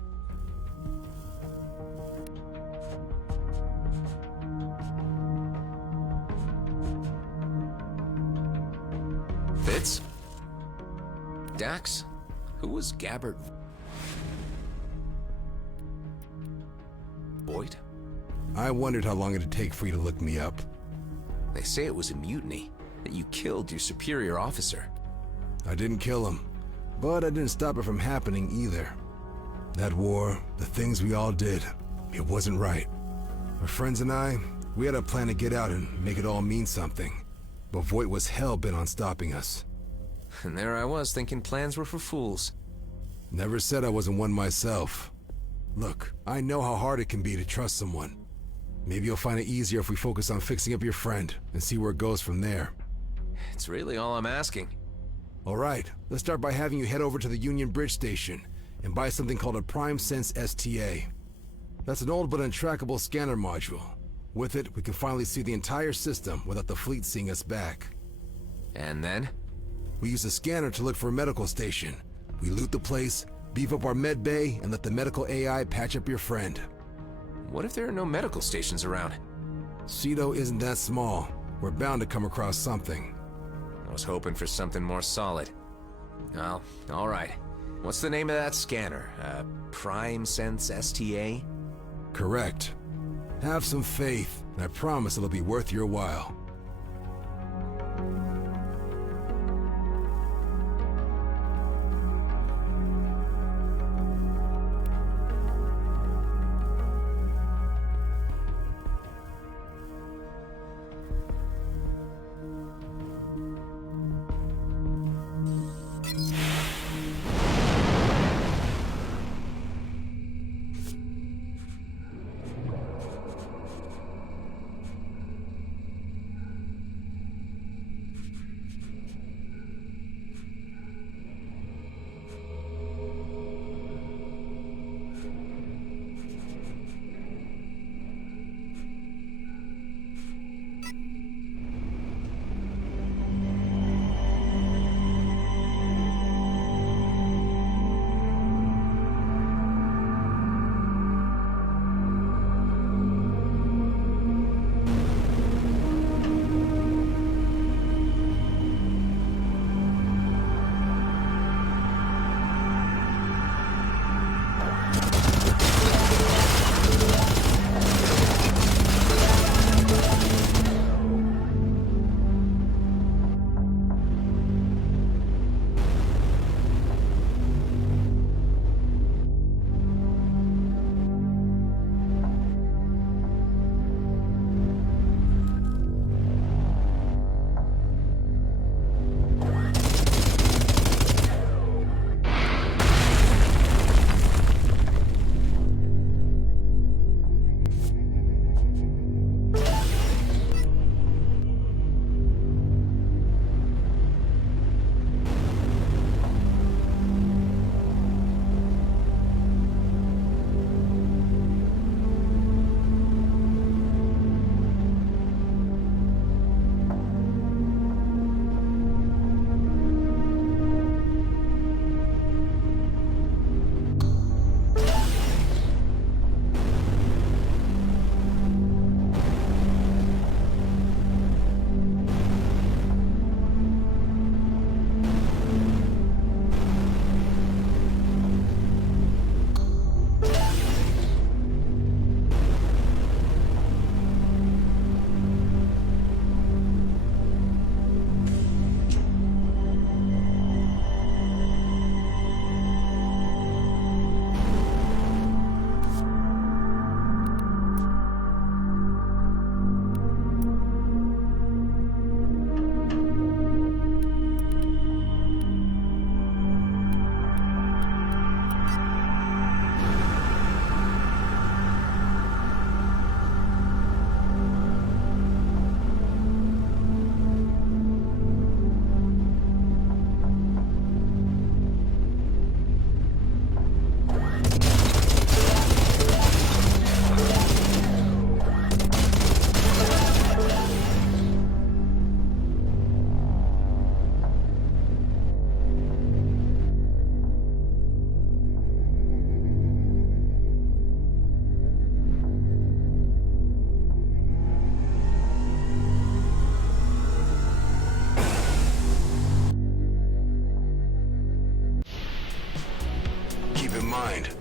Fitz? Dax? Who was Gabbard? Voigt? I wondered how long it'd take for you to look me up. They say it was a mutiny, that you killed your superior officer. I didn't kill him, but I didn't stop it from happening either. That war, the things we all did, it wasn't right. My friends and I, we had a plan to get out and make it all mean something. But Voigt was hell-bent on stopping us. And there I was thinking plans were for fools. Never said I wasn't one myself. Look, I know how hard it can be to trust someone. Maybe you'll find it easier if we focus on fixing up your friend and see where it goes from there. It's really all I'm asking. All right, let's start by having you head over to the Union Bridge Station and buy something called a Prime Sense STA. That's an old but untrackable scanner module. With it, we can finally see the entire system without the fleet seeing us back. And then? We use the scanner to look for a medical station. We loot the place, beef up our med bay, and let the medical AI patch up your friend. What if there are no medical stations around? Cedo isn't that small. We're bound to come across something. I was hoping for something more solid. Well, all right. What's the name of that scanner? Prime Sense STA? Correct. Have some faith, and I promise it'll be worth your while.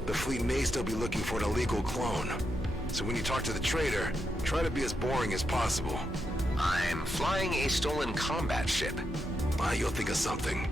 The fleet may still be looking for an illegal clone. So when you talk to the trader, try to be as boring as possible. I'm flying a stolen combat ship. You'll think of something.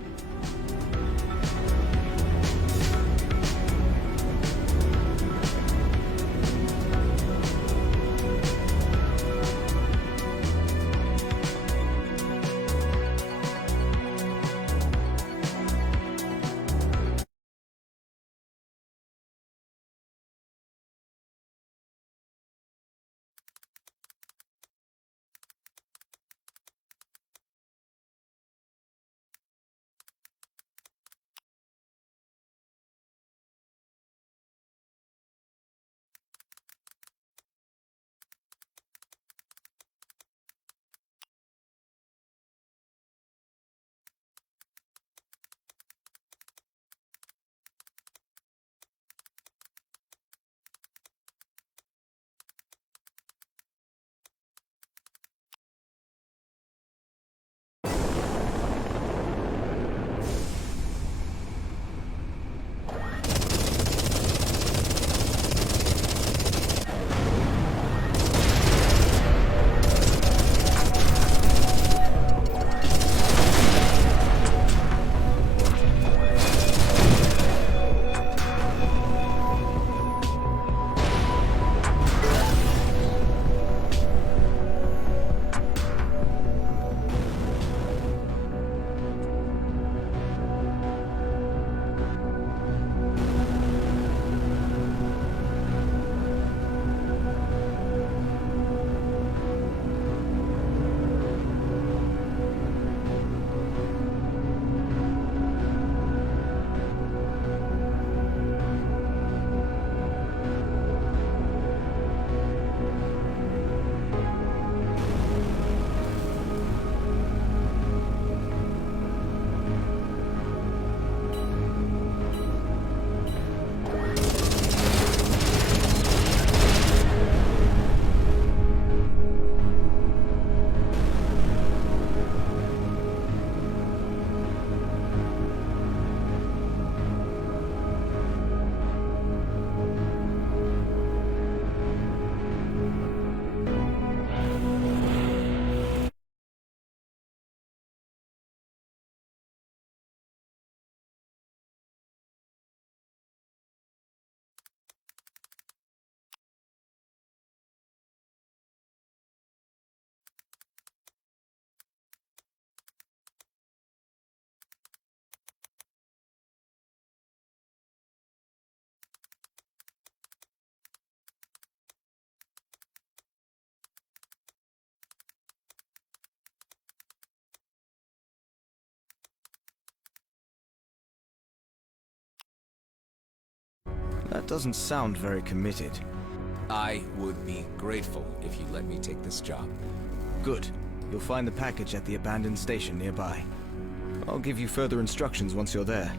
That doesn't sound very committed. I would be grateful if you let me take this job. Good. You'll find the package at the abandoned station nearby. I'll give you further instructions once you're there.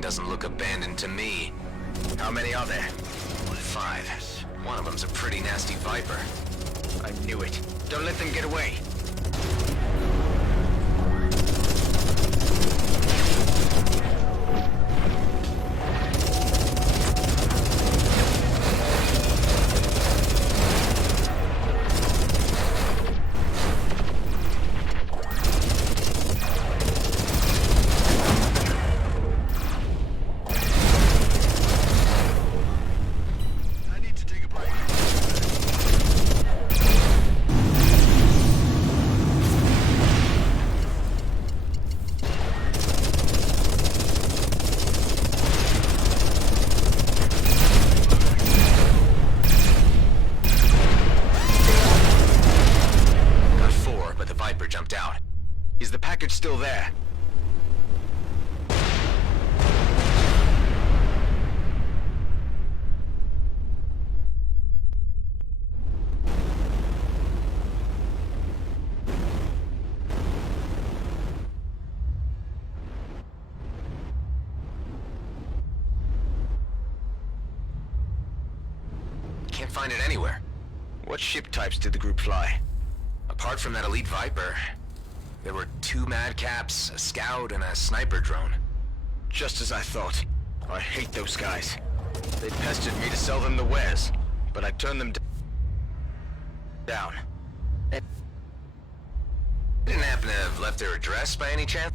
Doesn't look abandoned to me. How many are there? 5. One of them's a pretty nasty Viper. I knew it. Don't let them get away. Still there. Can't find it anywhere. What ship types did the group fly? Apart from that elite Viper, there were 2 Madcaps, a Scout, and a sniper drone. Just as I thought. I hate those guys. They pestered me to sell them the wares, but I turned them down. They didn't happen to have left their address by any chance?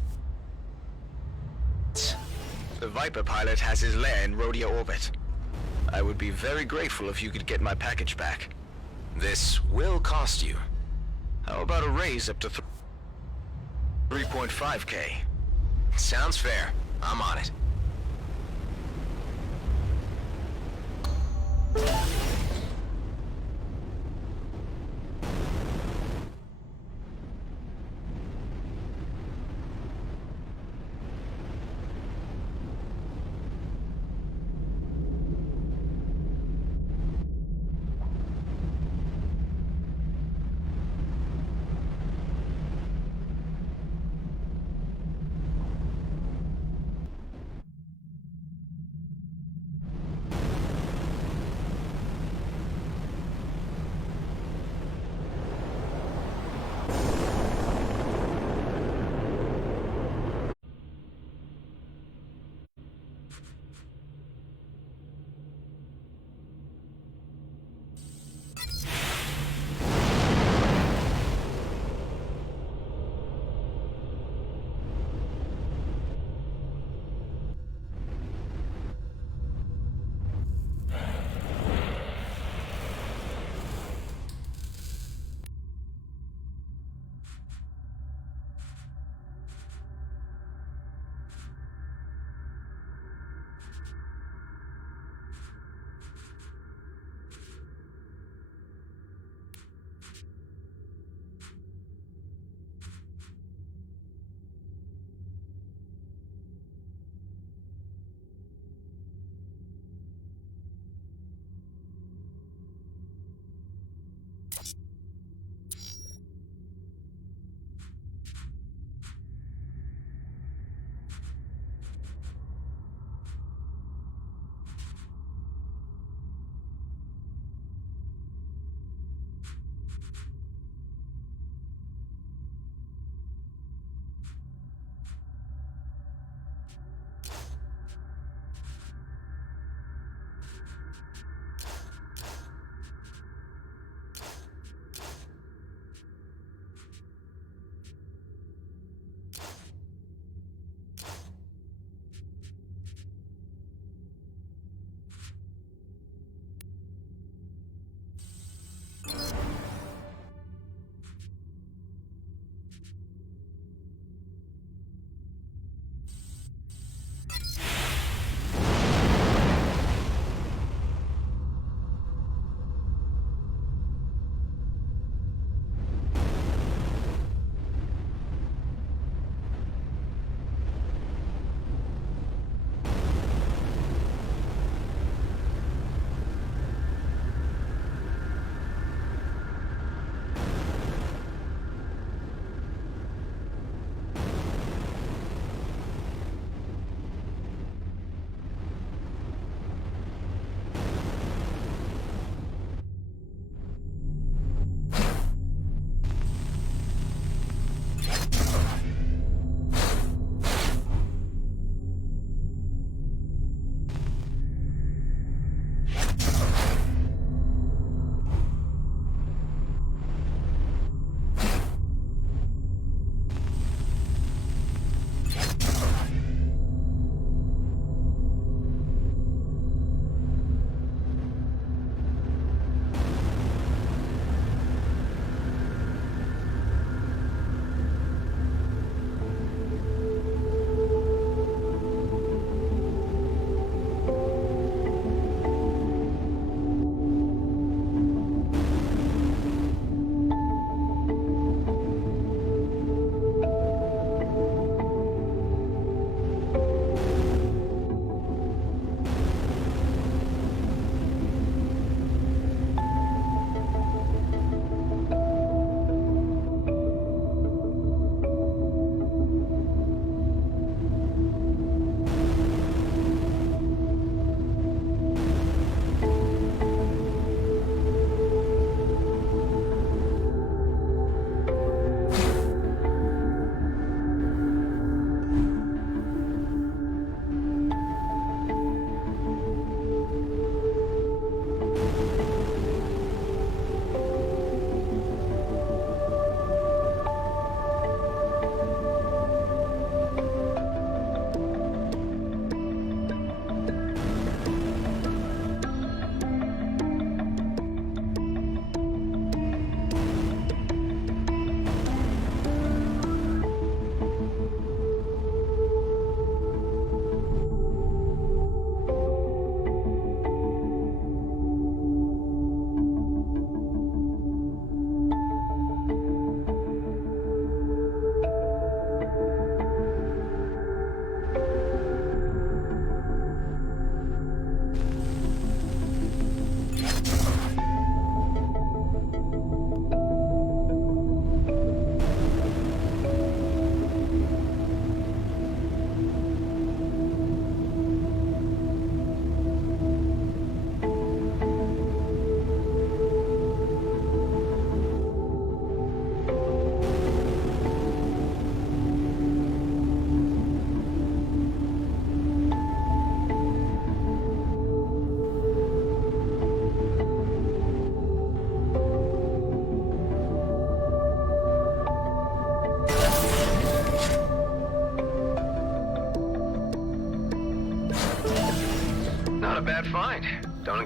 The Viper pilot has his lair in Rhodia orbit. I would be very grateful if you could get my package back. This will cost you. How about a raise up to 3.5K? Sounds fair. I'm on it.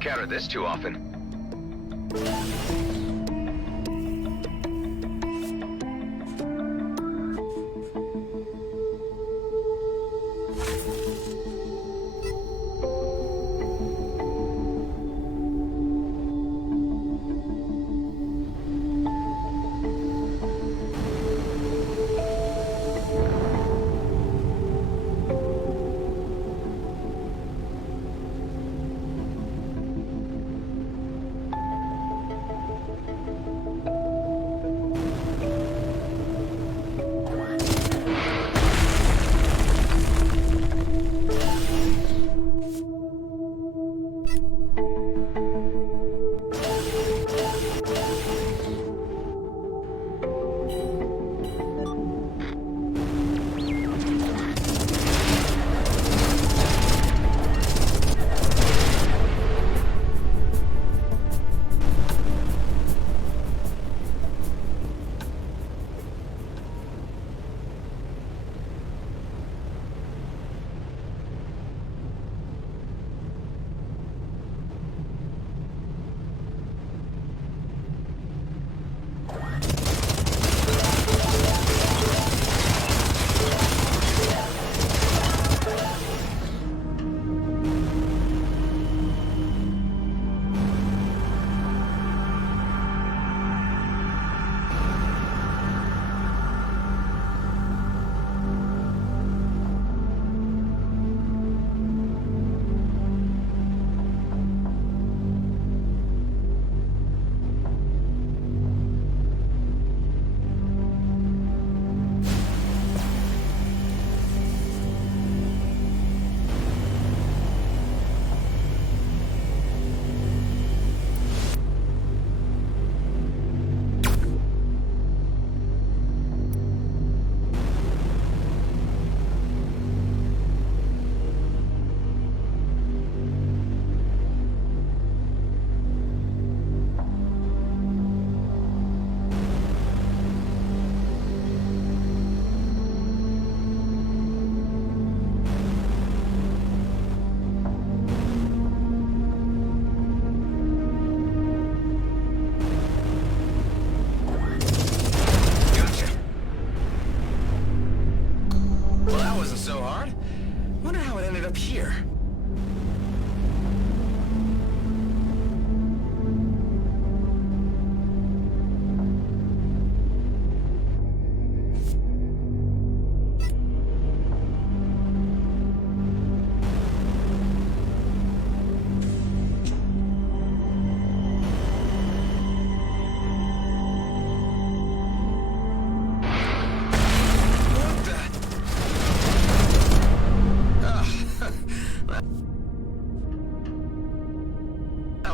encounter this too often.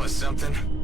Something.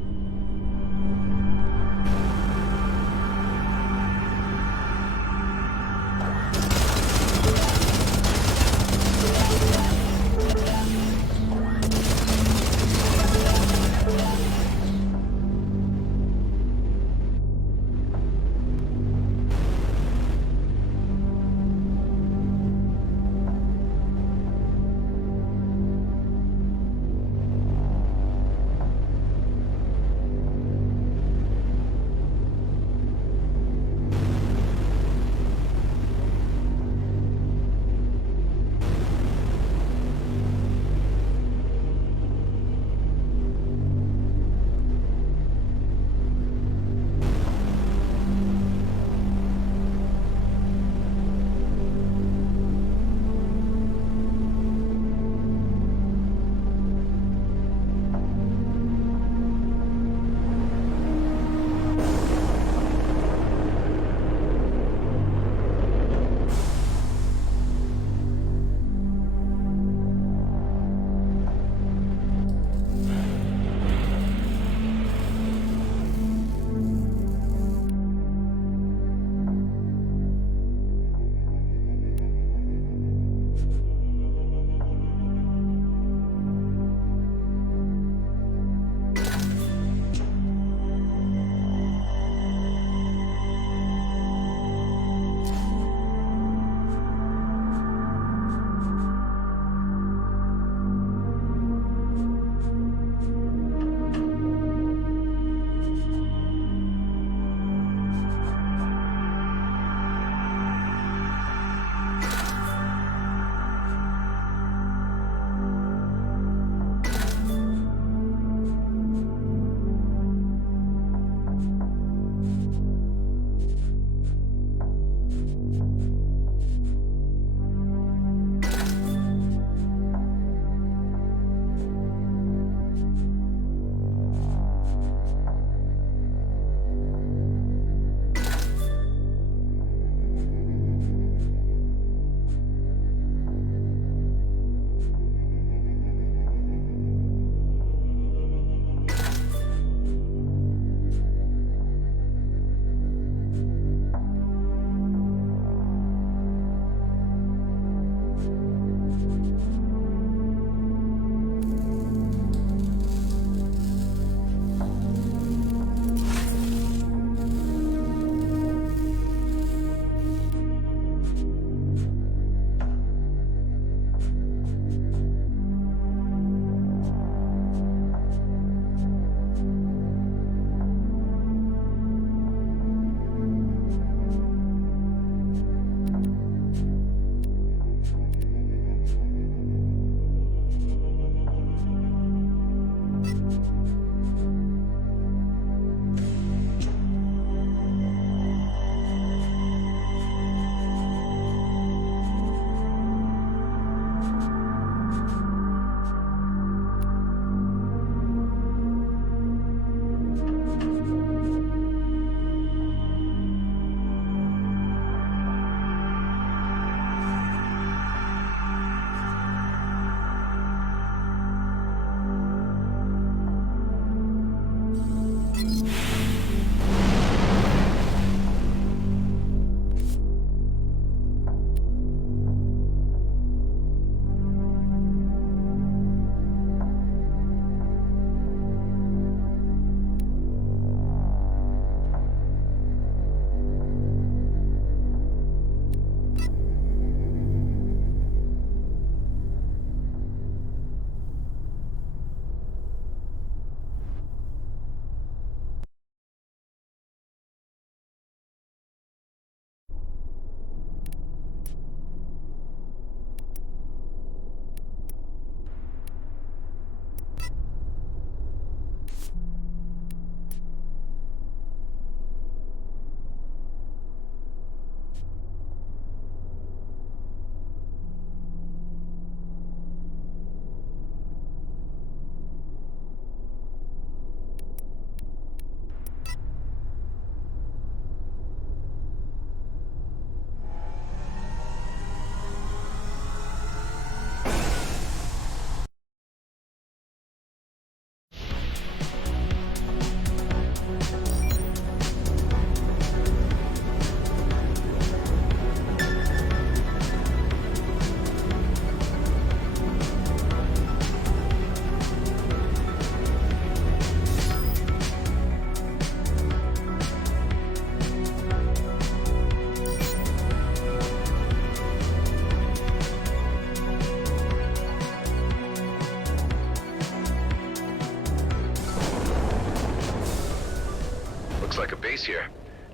Looks like a base here.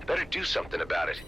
Better do something about it.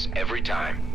this every time.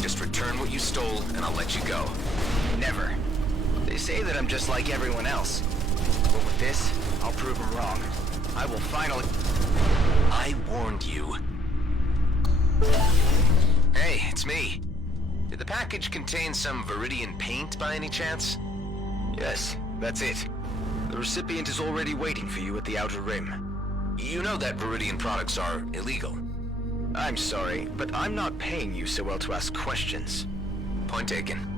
Just return what you stole, and I'll let you go. Never. They say that I'm just like everyone else. But with this, I'll prove them wrong. I will finally... I warned you. Hey, it's me. Did the package contain some Viridian paint by any chance? Yes, that's it. The recipient is already waiting for you at the Outer Rim. You know that Viridian products are illegal. I'm sorry, but I'm not paying you so well to ask questions. Point taken.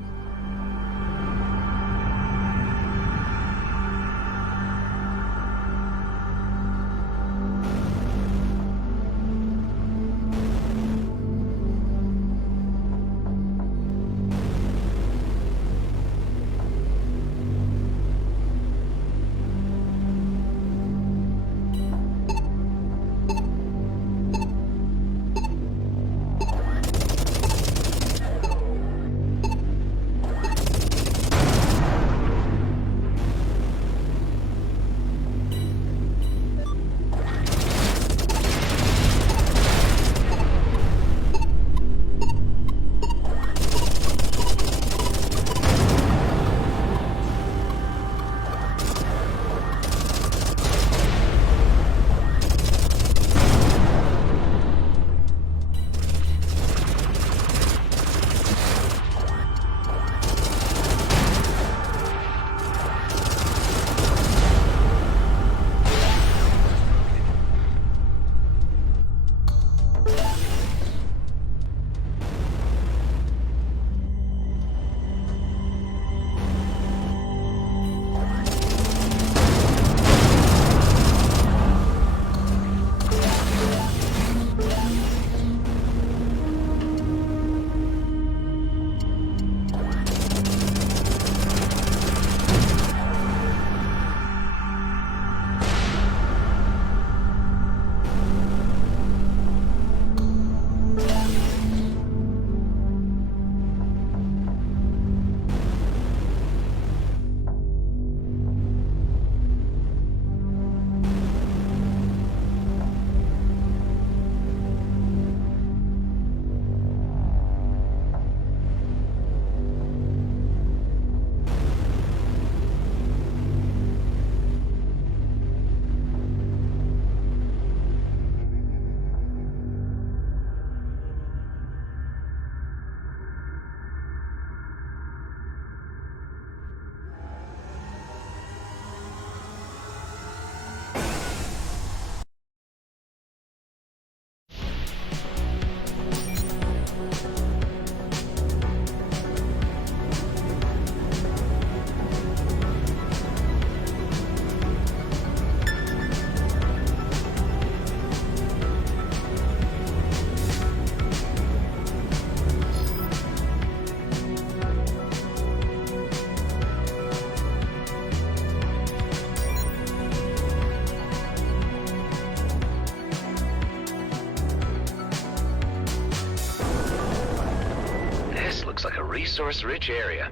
Looks like a resource-rich area.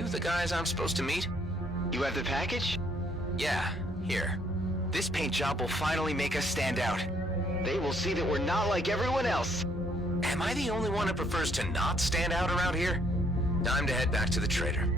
you the guys I'm supposed to meet? You have the package? Yeah, here. This paint job will finally make us stand out. They will see that we're not like everyone else. Am I the only one who prefers to not stand out around here? Time to head back to the trader.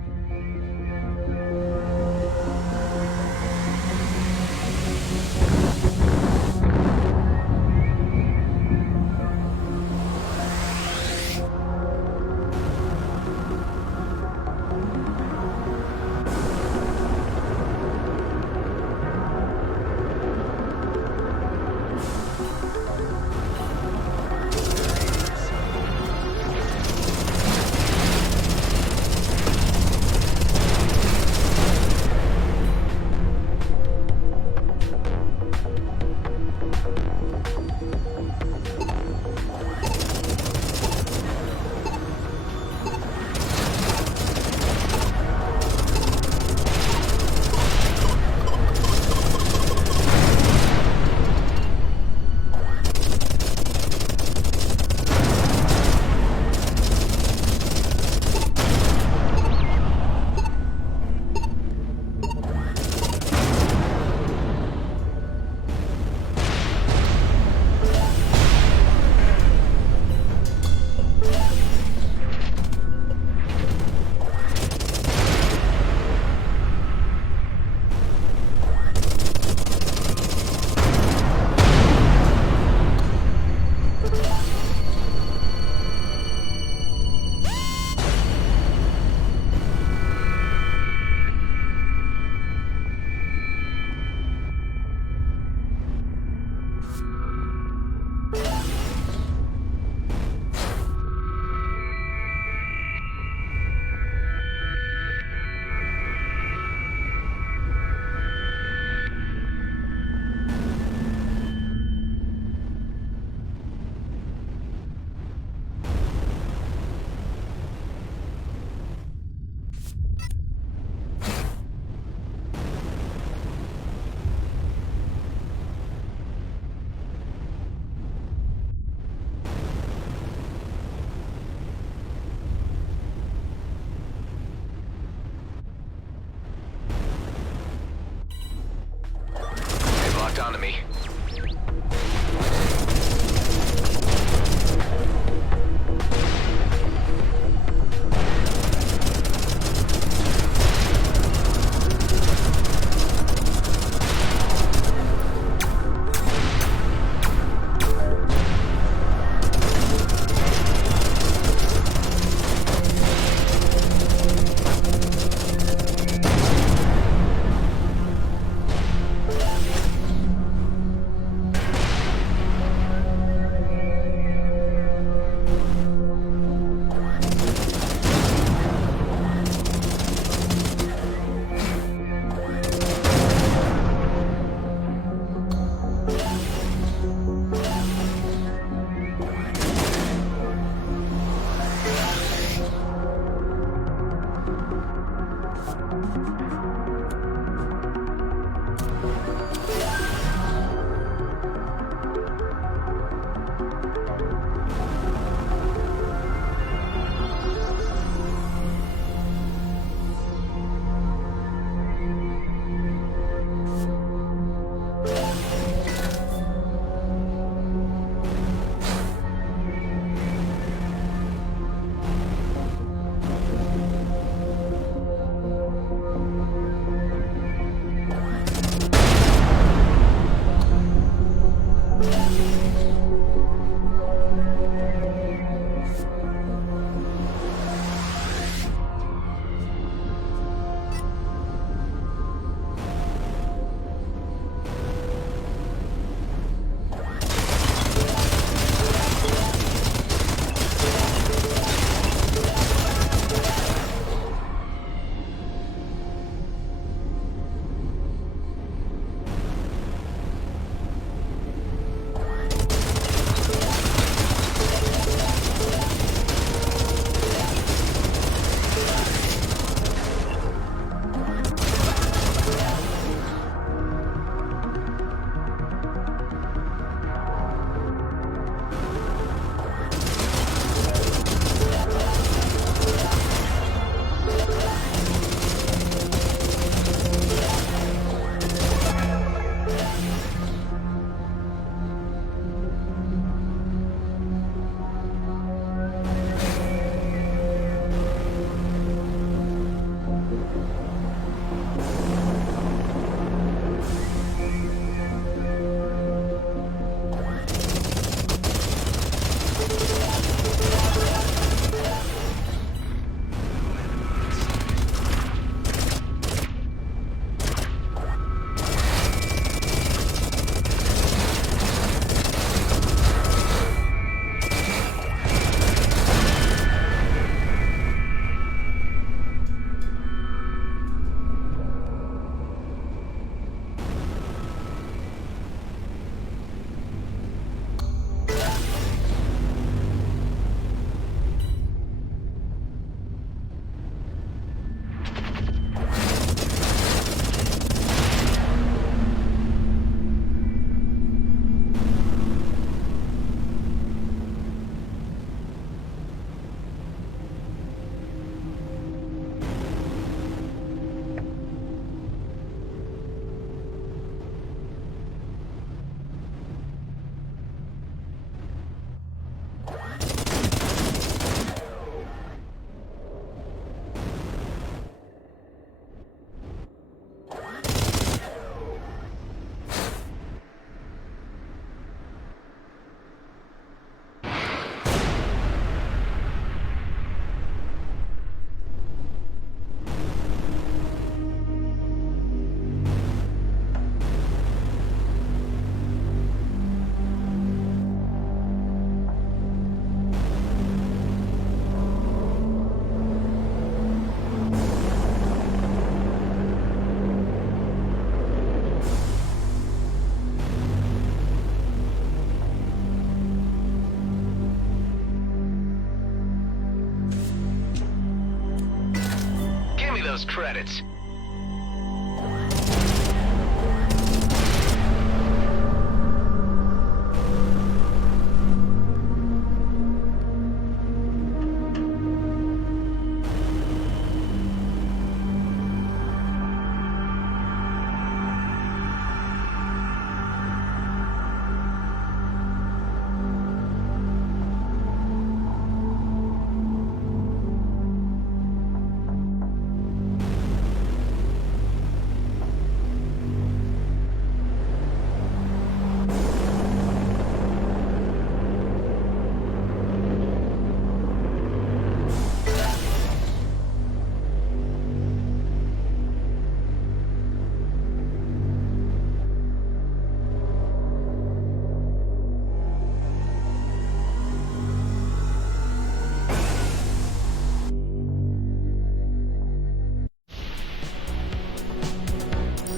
credits.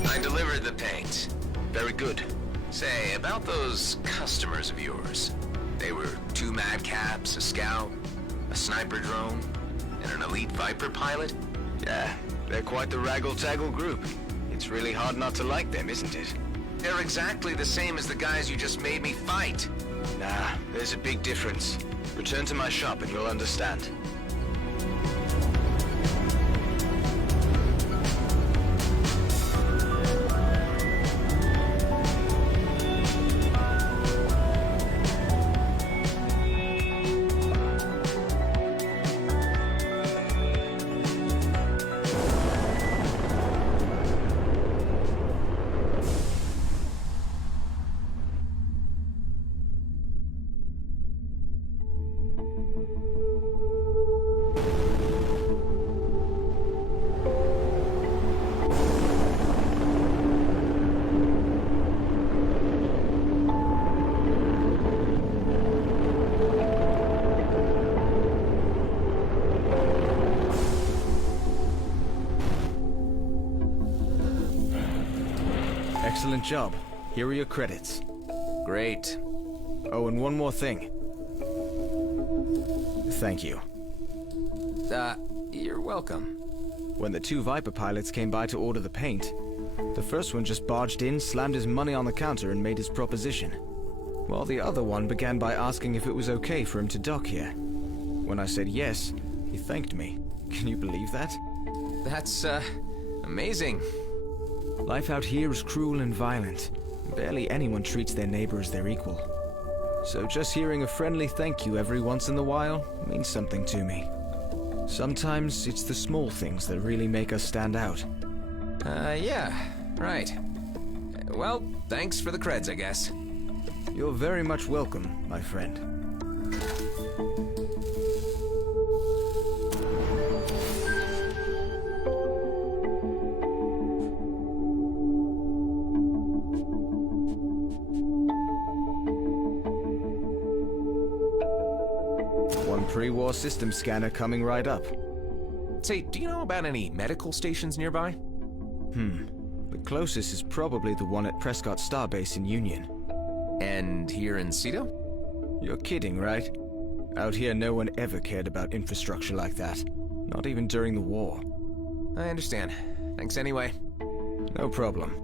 I delivered the paint. Very good. Say, about those customers of yours. They were 2 madcaps, a scout, a sniper drone, and an elite Viper pilot? Yeah, they're quite the raggle-taggle group. It's really hard not to like them, isn't it? They're exactly the same as the guys you just made me fight. Nah, there's a big difference. Return to my shop and you'll understand. Excellent job. Here are your credits. Great. Oh, and one more thing. Thank you. You're welcome. When the 2 Viper pilots came by to order the paint, the first one just barged in, slammed his money on the counter, and made his proposition. While the other one began by asking if it was okay for him to dock here. When I said yes, he thanked me. Can you believe that? That's, amazing. Life out here is cruel and violent. Barely anyone treats their neighbor as their equal. So just hearing a friendly thank you every once in a while means something to me. Sometimes it's the small things that really make us stand out. Yeah, right. Well, thanks for the creds, I guess. You're very much welcome, my friend. One pre-war system scanner coming right up. Say, do you know about any medical stations nearby? The closest is probably the one at Prescott Starbase in Union. And here in Cedo? You're kidding, right? Out here no one ever cared about infrastructure like that. Not even during the war. I understand. Thanks anyway. No problem.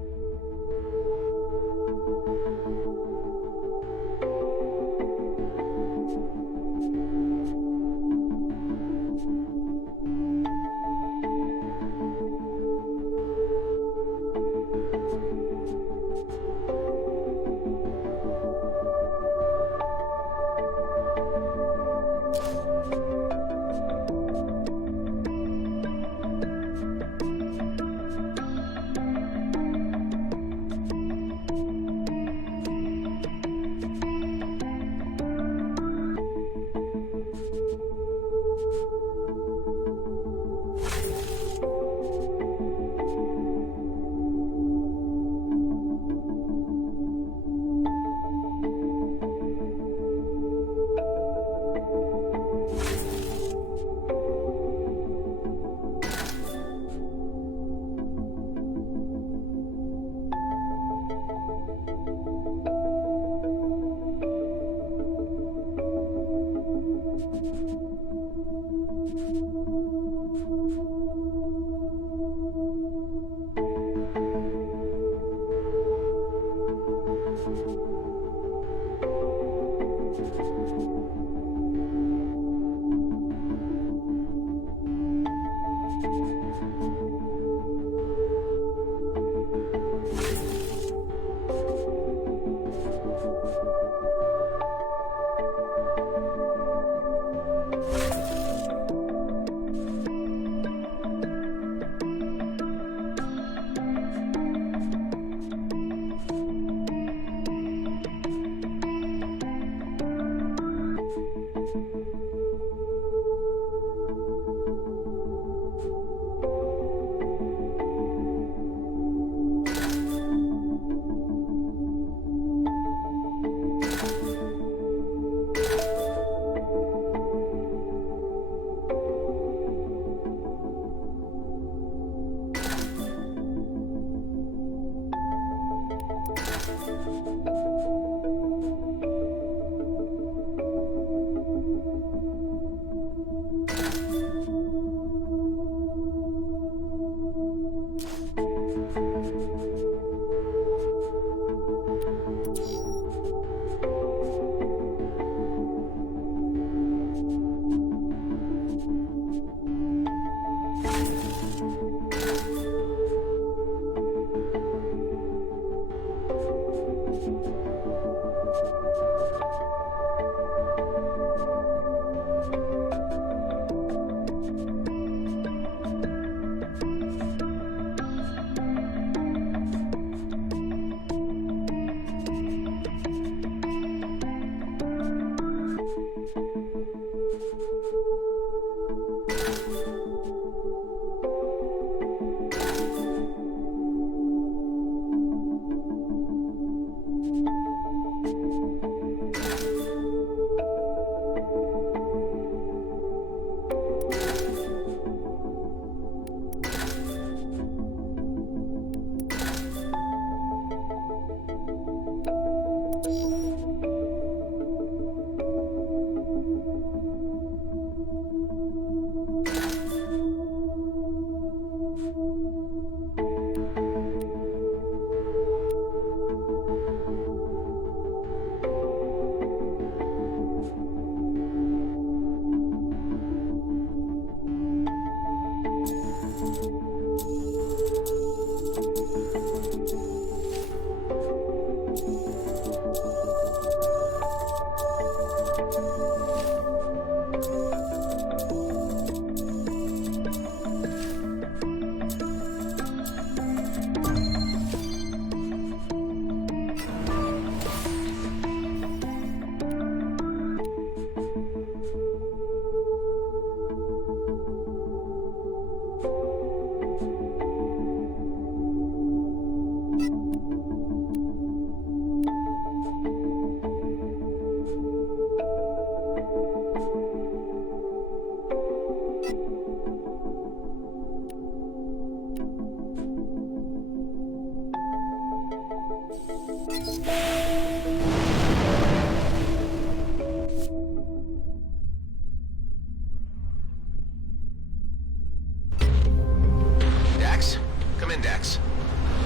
Dax? Come in, Dax.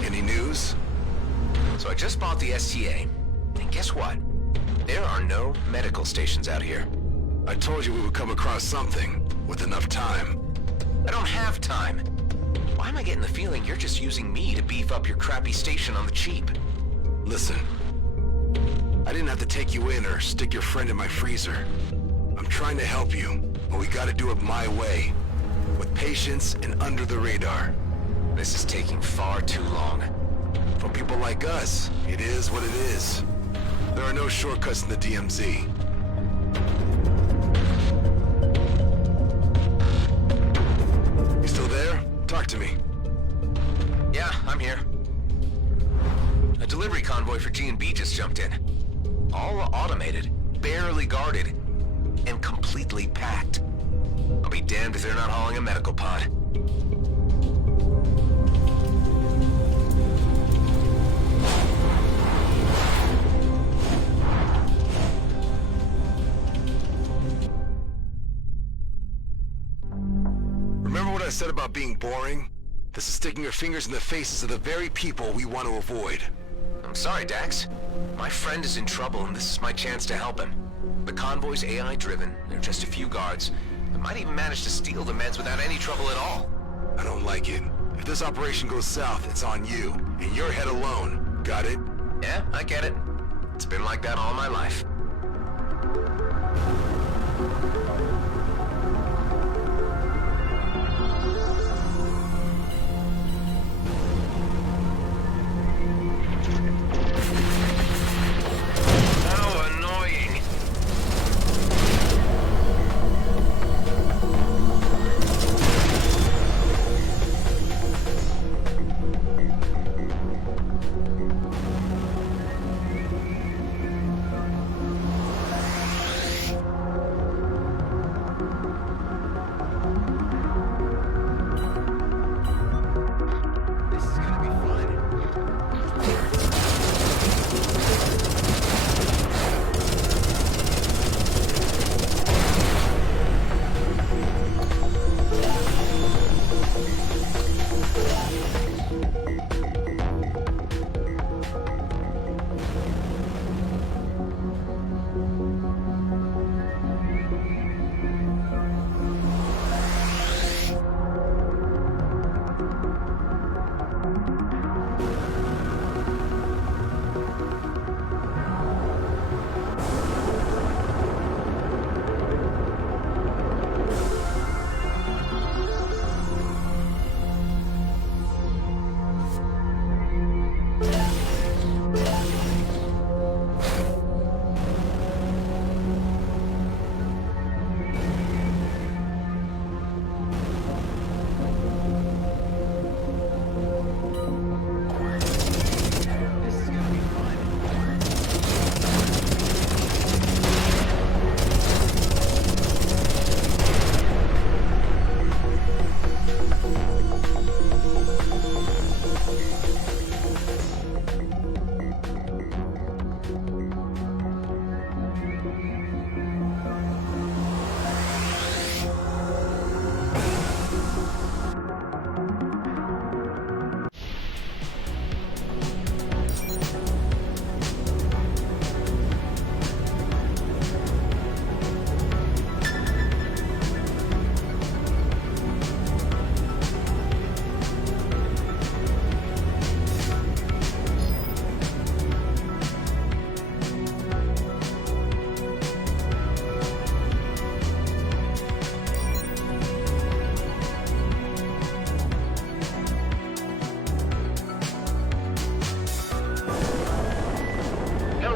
Any news? So I just bought the STA, and guess what? There are no medical stations out here. I told you we would come across something, with enough time. I don't have time. Why am I getting the feeling you're just using me to beef up your crappy station on the cheap? Listen, I didn't have to take you in or stick your friend in my freezer. I'm trying to help you, but we gotta do it my way. With patience and under the radar. This is taking far too long. For people like us, it is what it is. There are no shortcuts in the DMZ. You still there? Talk to me. Yeah, I'm here. A delivery convoy for G&B just jumped in. All automated, barely guarded, and completely packed. I'll be damned if they're not hauling a medical pod. Remember what I said about being boring? This is sticking your fingers in the faces of the very people we want to avoid. I'm sorry, Dax. My friend is in trouble, and this is my chance to help him. The convoy's AI-driven. There are just a few guards. I might even manage to steal the meds without any trouble at all. I don't like it. If this operation goes south, it's on you, and your head alone. Got it? Yeah, I get it. It's been like that all my life.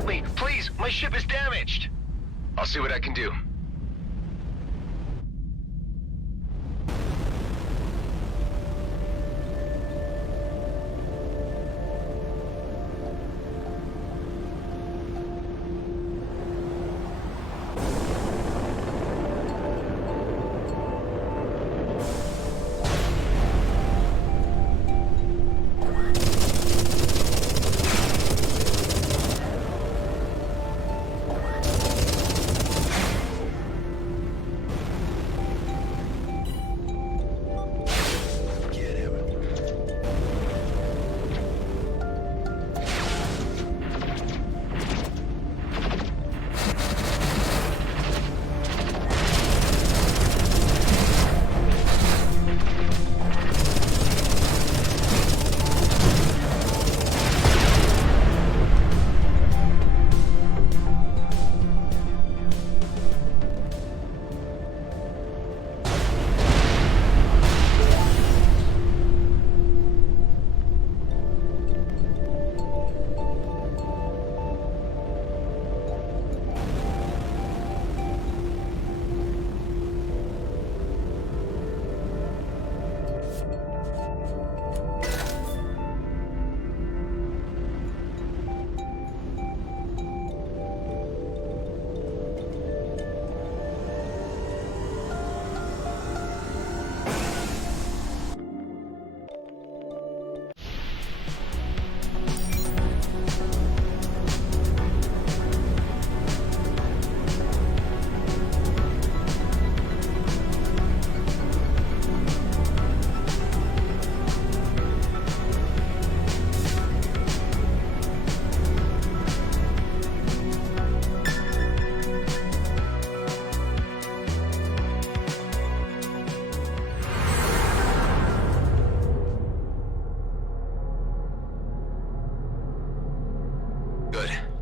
me, please! My ship is damaged! I'll see what I can do.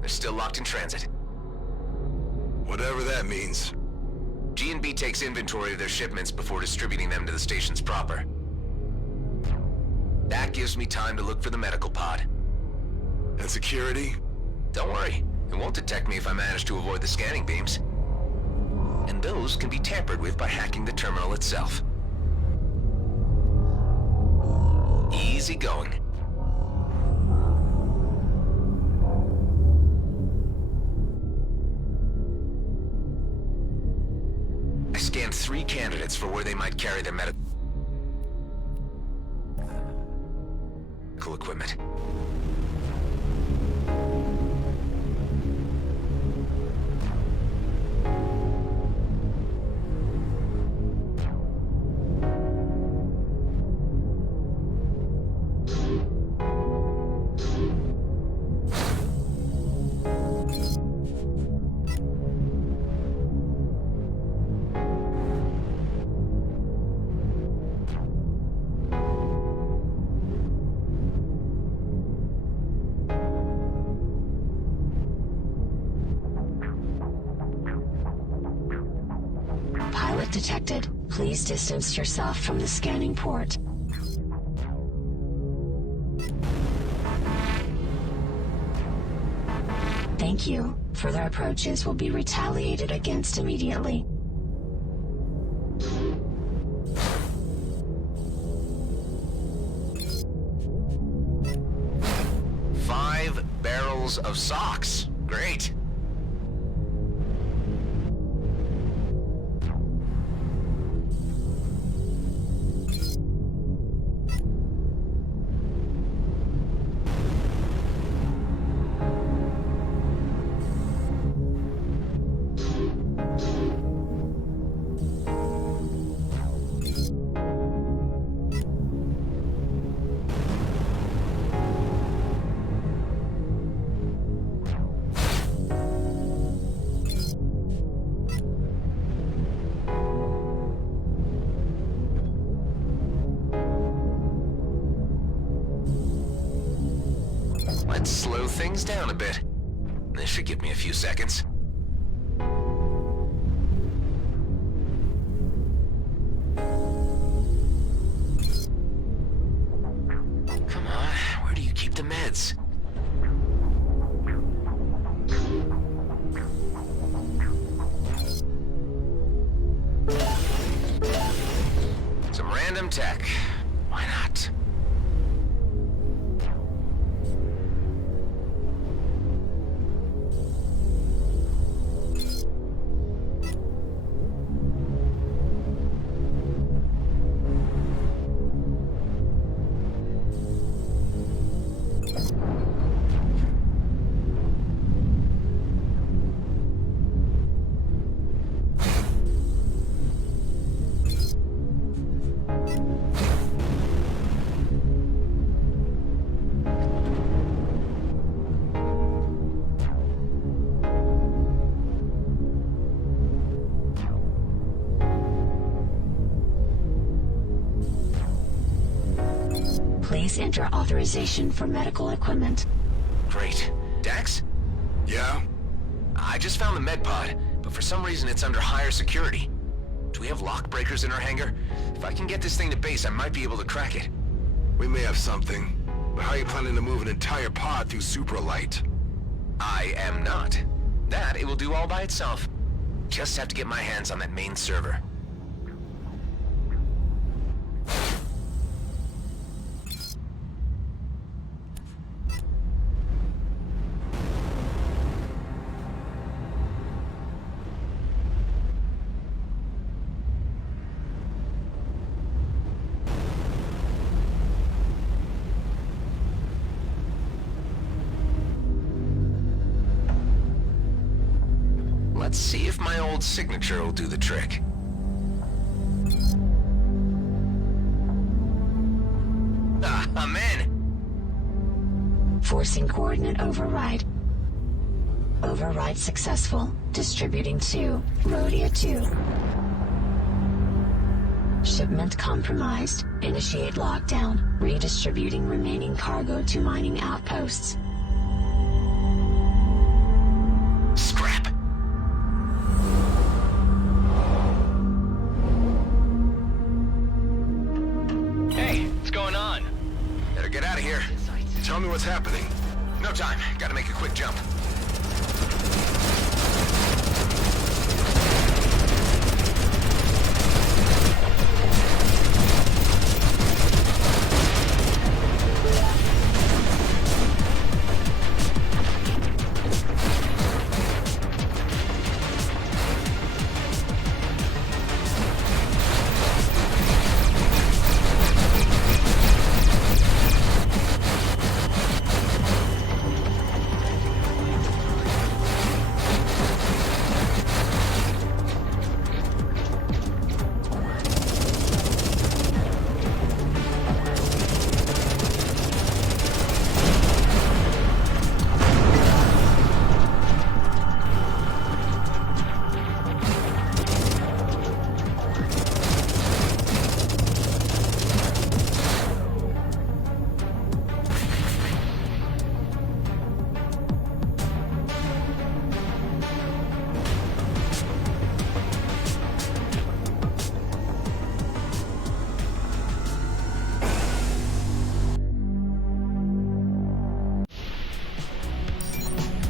Still locked in transit. Whatever that means. G&B takes inventory of their shipments before distributing them to the stations proper. That gives me time to look for the medical pod. And security? Don't worry, it won't detect me if I manage to avoid the scanning beams. And those can be tampered with by hacking the terminal itself. Easy going. I scanned 3 candidates for where they might carry their medical equipment. Pilot detected. Please distance yourself from the scanning port. Thank you. Further approaches will be retaliated against immediately. Five barrels of socks. Great. Let's slow things down a bit. This should give me a few seconds. Come on, where do you keep the meds? Semtech. Why not? Please enter authorization for medical equipment. Great. Dax? Yeah? I just found the med pod, but for some reason it's under higher security. Do we have lock breakers in our hangar? If I can get this thing to base, I might be able to crack it. We may have something, but how are you planning to move an entire pod through Supralight? I am not. That it will do all by itself. Just have to get my hands on that main server. Let's see if my old signature will do the trick. Ah, I'm in! Forcing coordinate override. Override successful. Distributing to Rhodia 2. Shipment compromised. Initiate lockdown. Redistributing remaining cargo to mining outposts. Scrap! Hey, what's going on? Better get out of here. Tell me what's happening. No time. Gotta make a quick jump.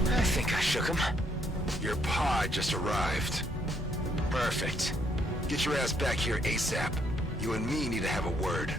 I think I shook him. Your pod just arrived. Perfect. Get your ass back here ASAP. You and me need to have a word.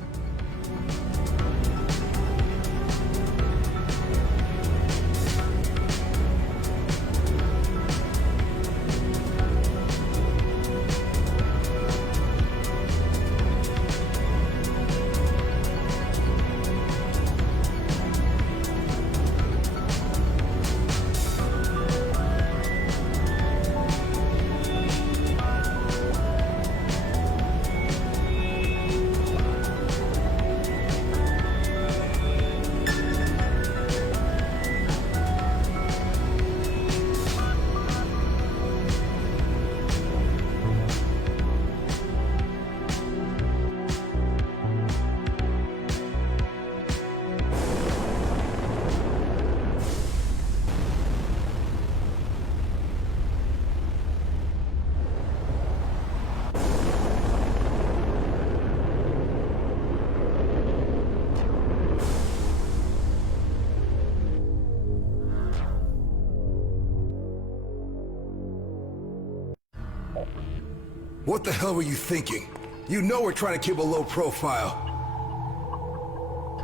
What the hell were you thinking? You know we're trying to keep a low profile.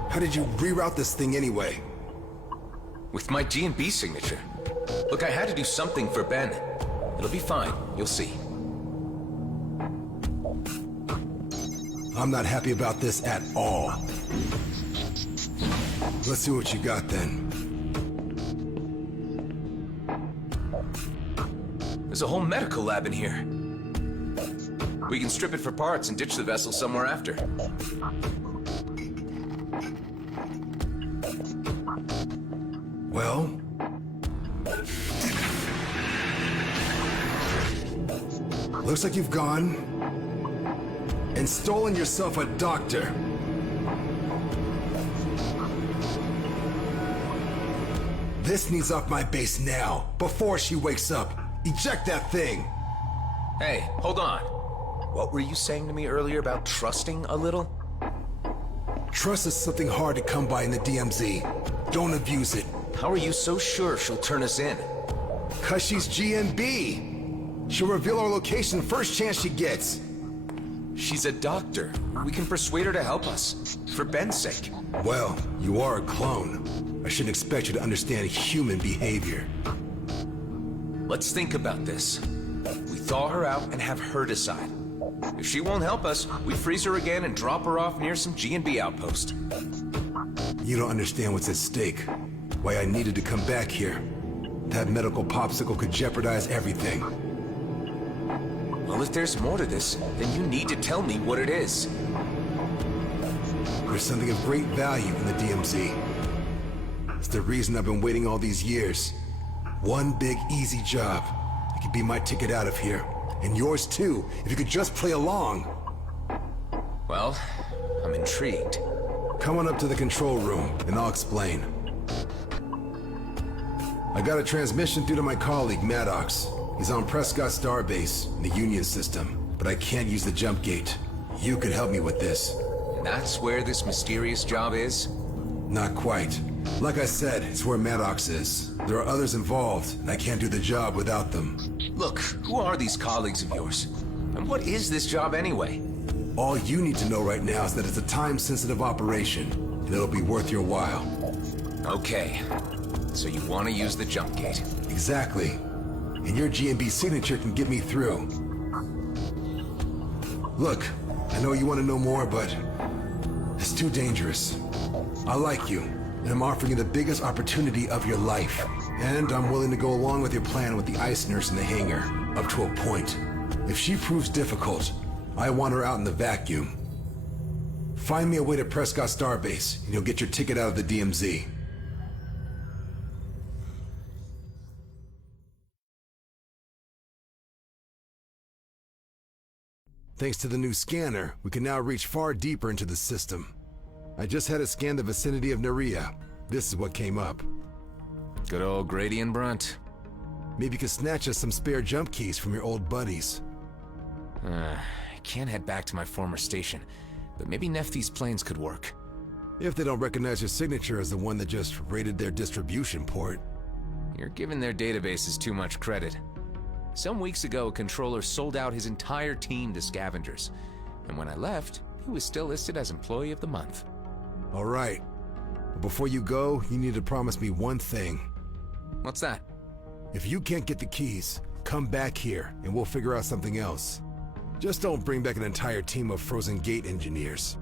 How did you reroute this thing anyway? With my G&B signature. Look, I had to do something for Ben. It'll be fine, you'll see. I'm not happy about this at all. Let's see what you got then. There's a whole medical lab in here. We can strip it for parts and ditch the vessel somewhere after. Well? Looks like you've gone and stolen yourself a doctor. This needs off my base now, before she wakes up. Eject that thing! Hey, hold on. What were you saying to me earlier about trusting a little? Trust is something hard to come by in the DMZ. Don't abuse it. How are you so sure she'll turn us in? 'Cause she's GNB. She'll reveal our location first chance she gets. She's a doctor. We can persuade her to help us. For Ben's sake. Well, you are a clone. I shouldn't expect you to understand human behavior. Let's think about this. We thaw her out and have her decide. If she won't help us, we freeze her again and drop her off near some G&B outpost. You don't understand what's at stake. Why I needed to come back here. That medical popsicle could jeopardize everything. Well, if there's more to this, then you need to tell me what it is. There's something of great value in the DMZ. It's the reason I've been waiting all these years. One big, easy job. It could be my ticket out of here. And yours too, if you could just play along. Well, I'm intrigued. Come on up to the control room, and I'll explain. I got a transmission through to my colleague, Maddox. He's on Prescott Starbase, in the Union system, but I can't use the jump gate. You could help me with this. And that's where this mysterious job is? Not quite. Like I said, it's where Maddox is. There are others involved, and I can't do the job without them. Look, who are these colleagues of yours? And what is this job anyway? All you need to know right now is that it's a time-sensitive operation, and it'll be worth your while. Okay. So you want to use the jump gate? Exactly. And your GNB signature can get me through. Look, I know you want to know more, but it's too dangerous. I like you, and I'm offering you the biggest opportunity of your life. And I'm willing to go along with your plan with the ice nurse in the hangar, up to a point. If she proves difficult, I want her out in the vacuum. Find me a way to Prescott Starbase, and you'll get your ticket out of the DMZ. Thanks to the new scanner, we can now reach far deeper into the system. I just had it scan the vicinity of Nerea. This is what came up. Good old Grady and Brunt. Maybe you could snatch us some spare jump keys from your old buddies. I can't head back to my former station, but maybe Nephthys planes could work. If they don't recognize your signature as the one that just raided their distribution port. You're giving their databases too much credit. Some weeks ago, a controller sold out his entire team to scavengers. And when I left, he was still listed as Employee of the Month. All right. But before you go, you need to promise me one thing. What's that? If you can't get the keys, come back here and we'll figure out something else. Just don't bring back an entire team of Frozen Gate engineers.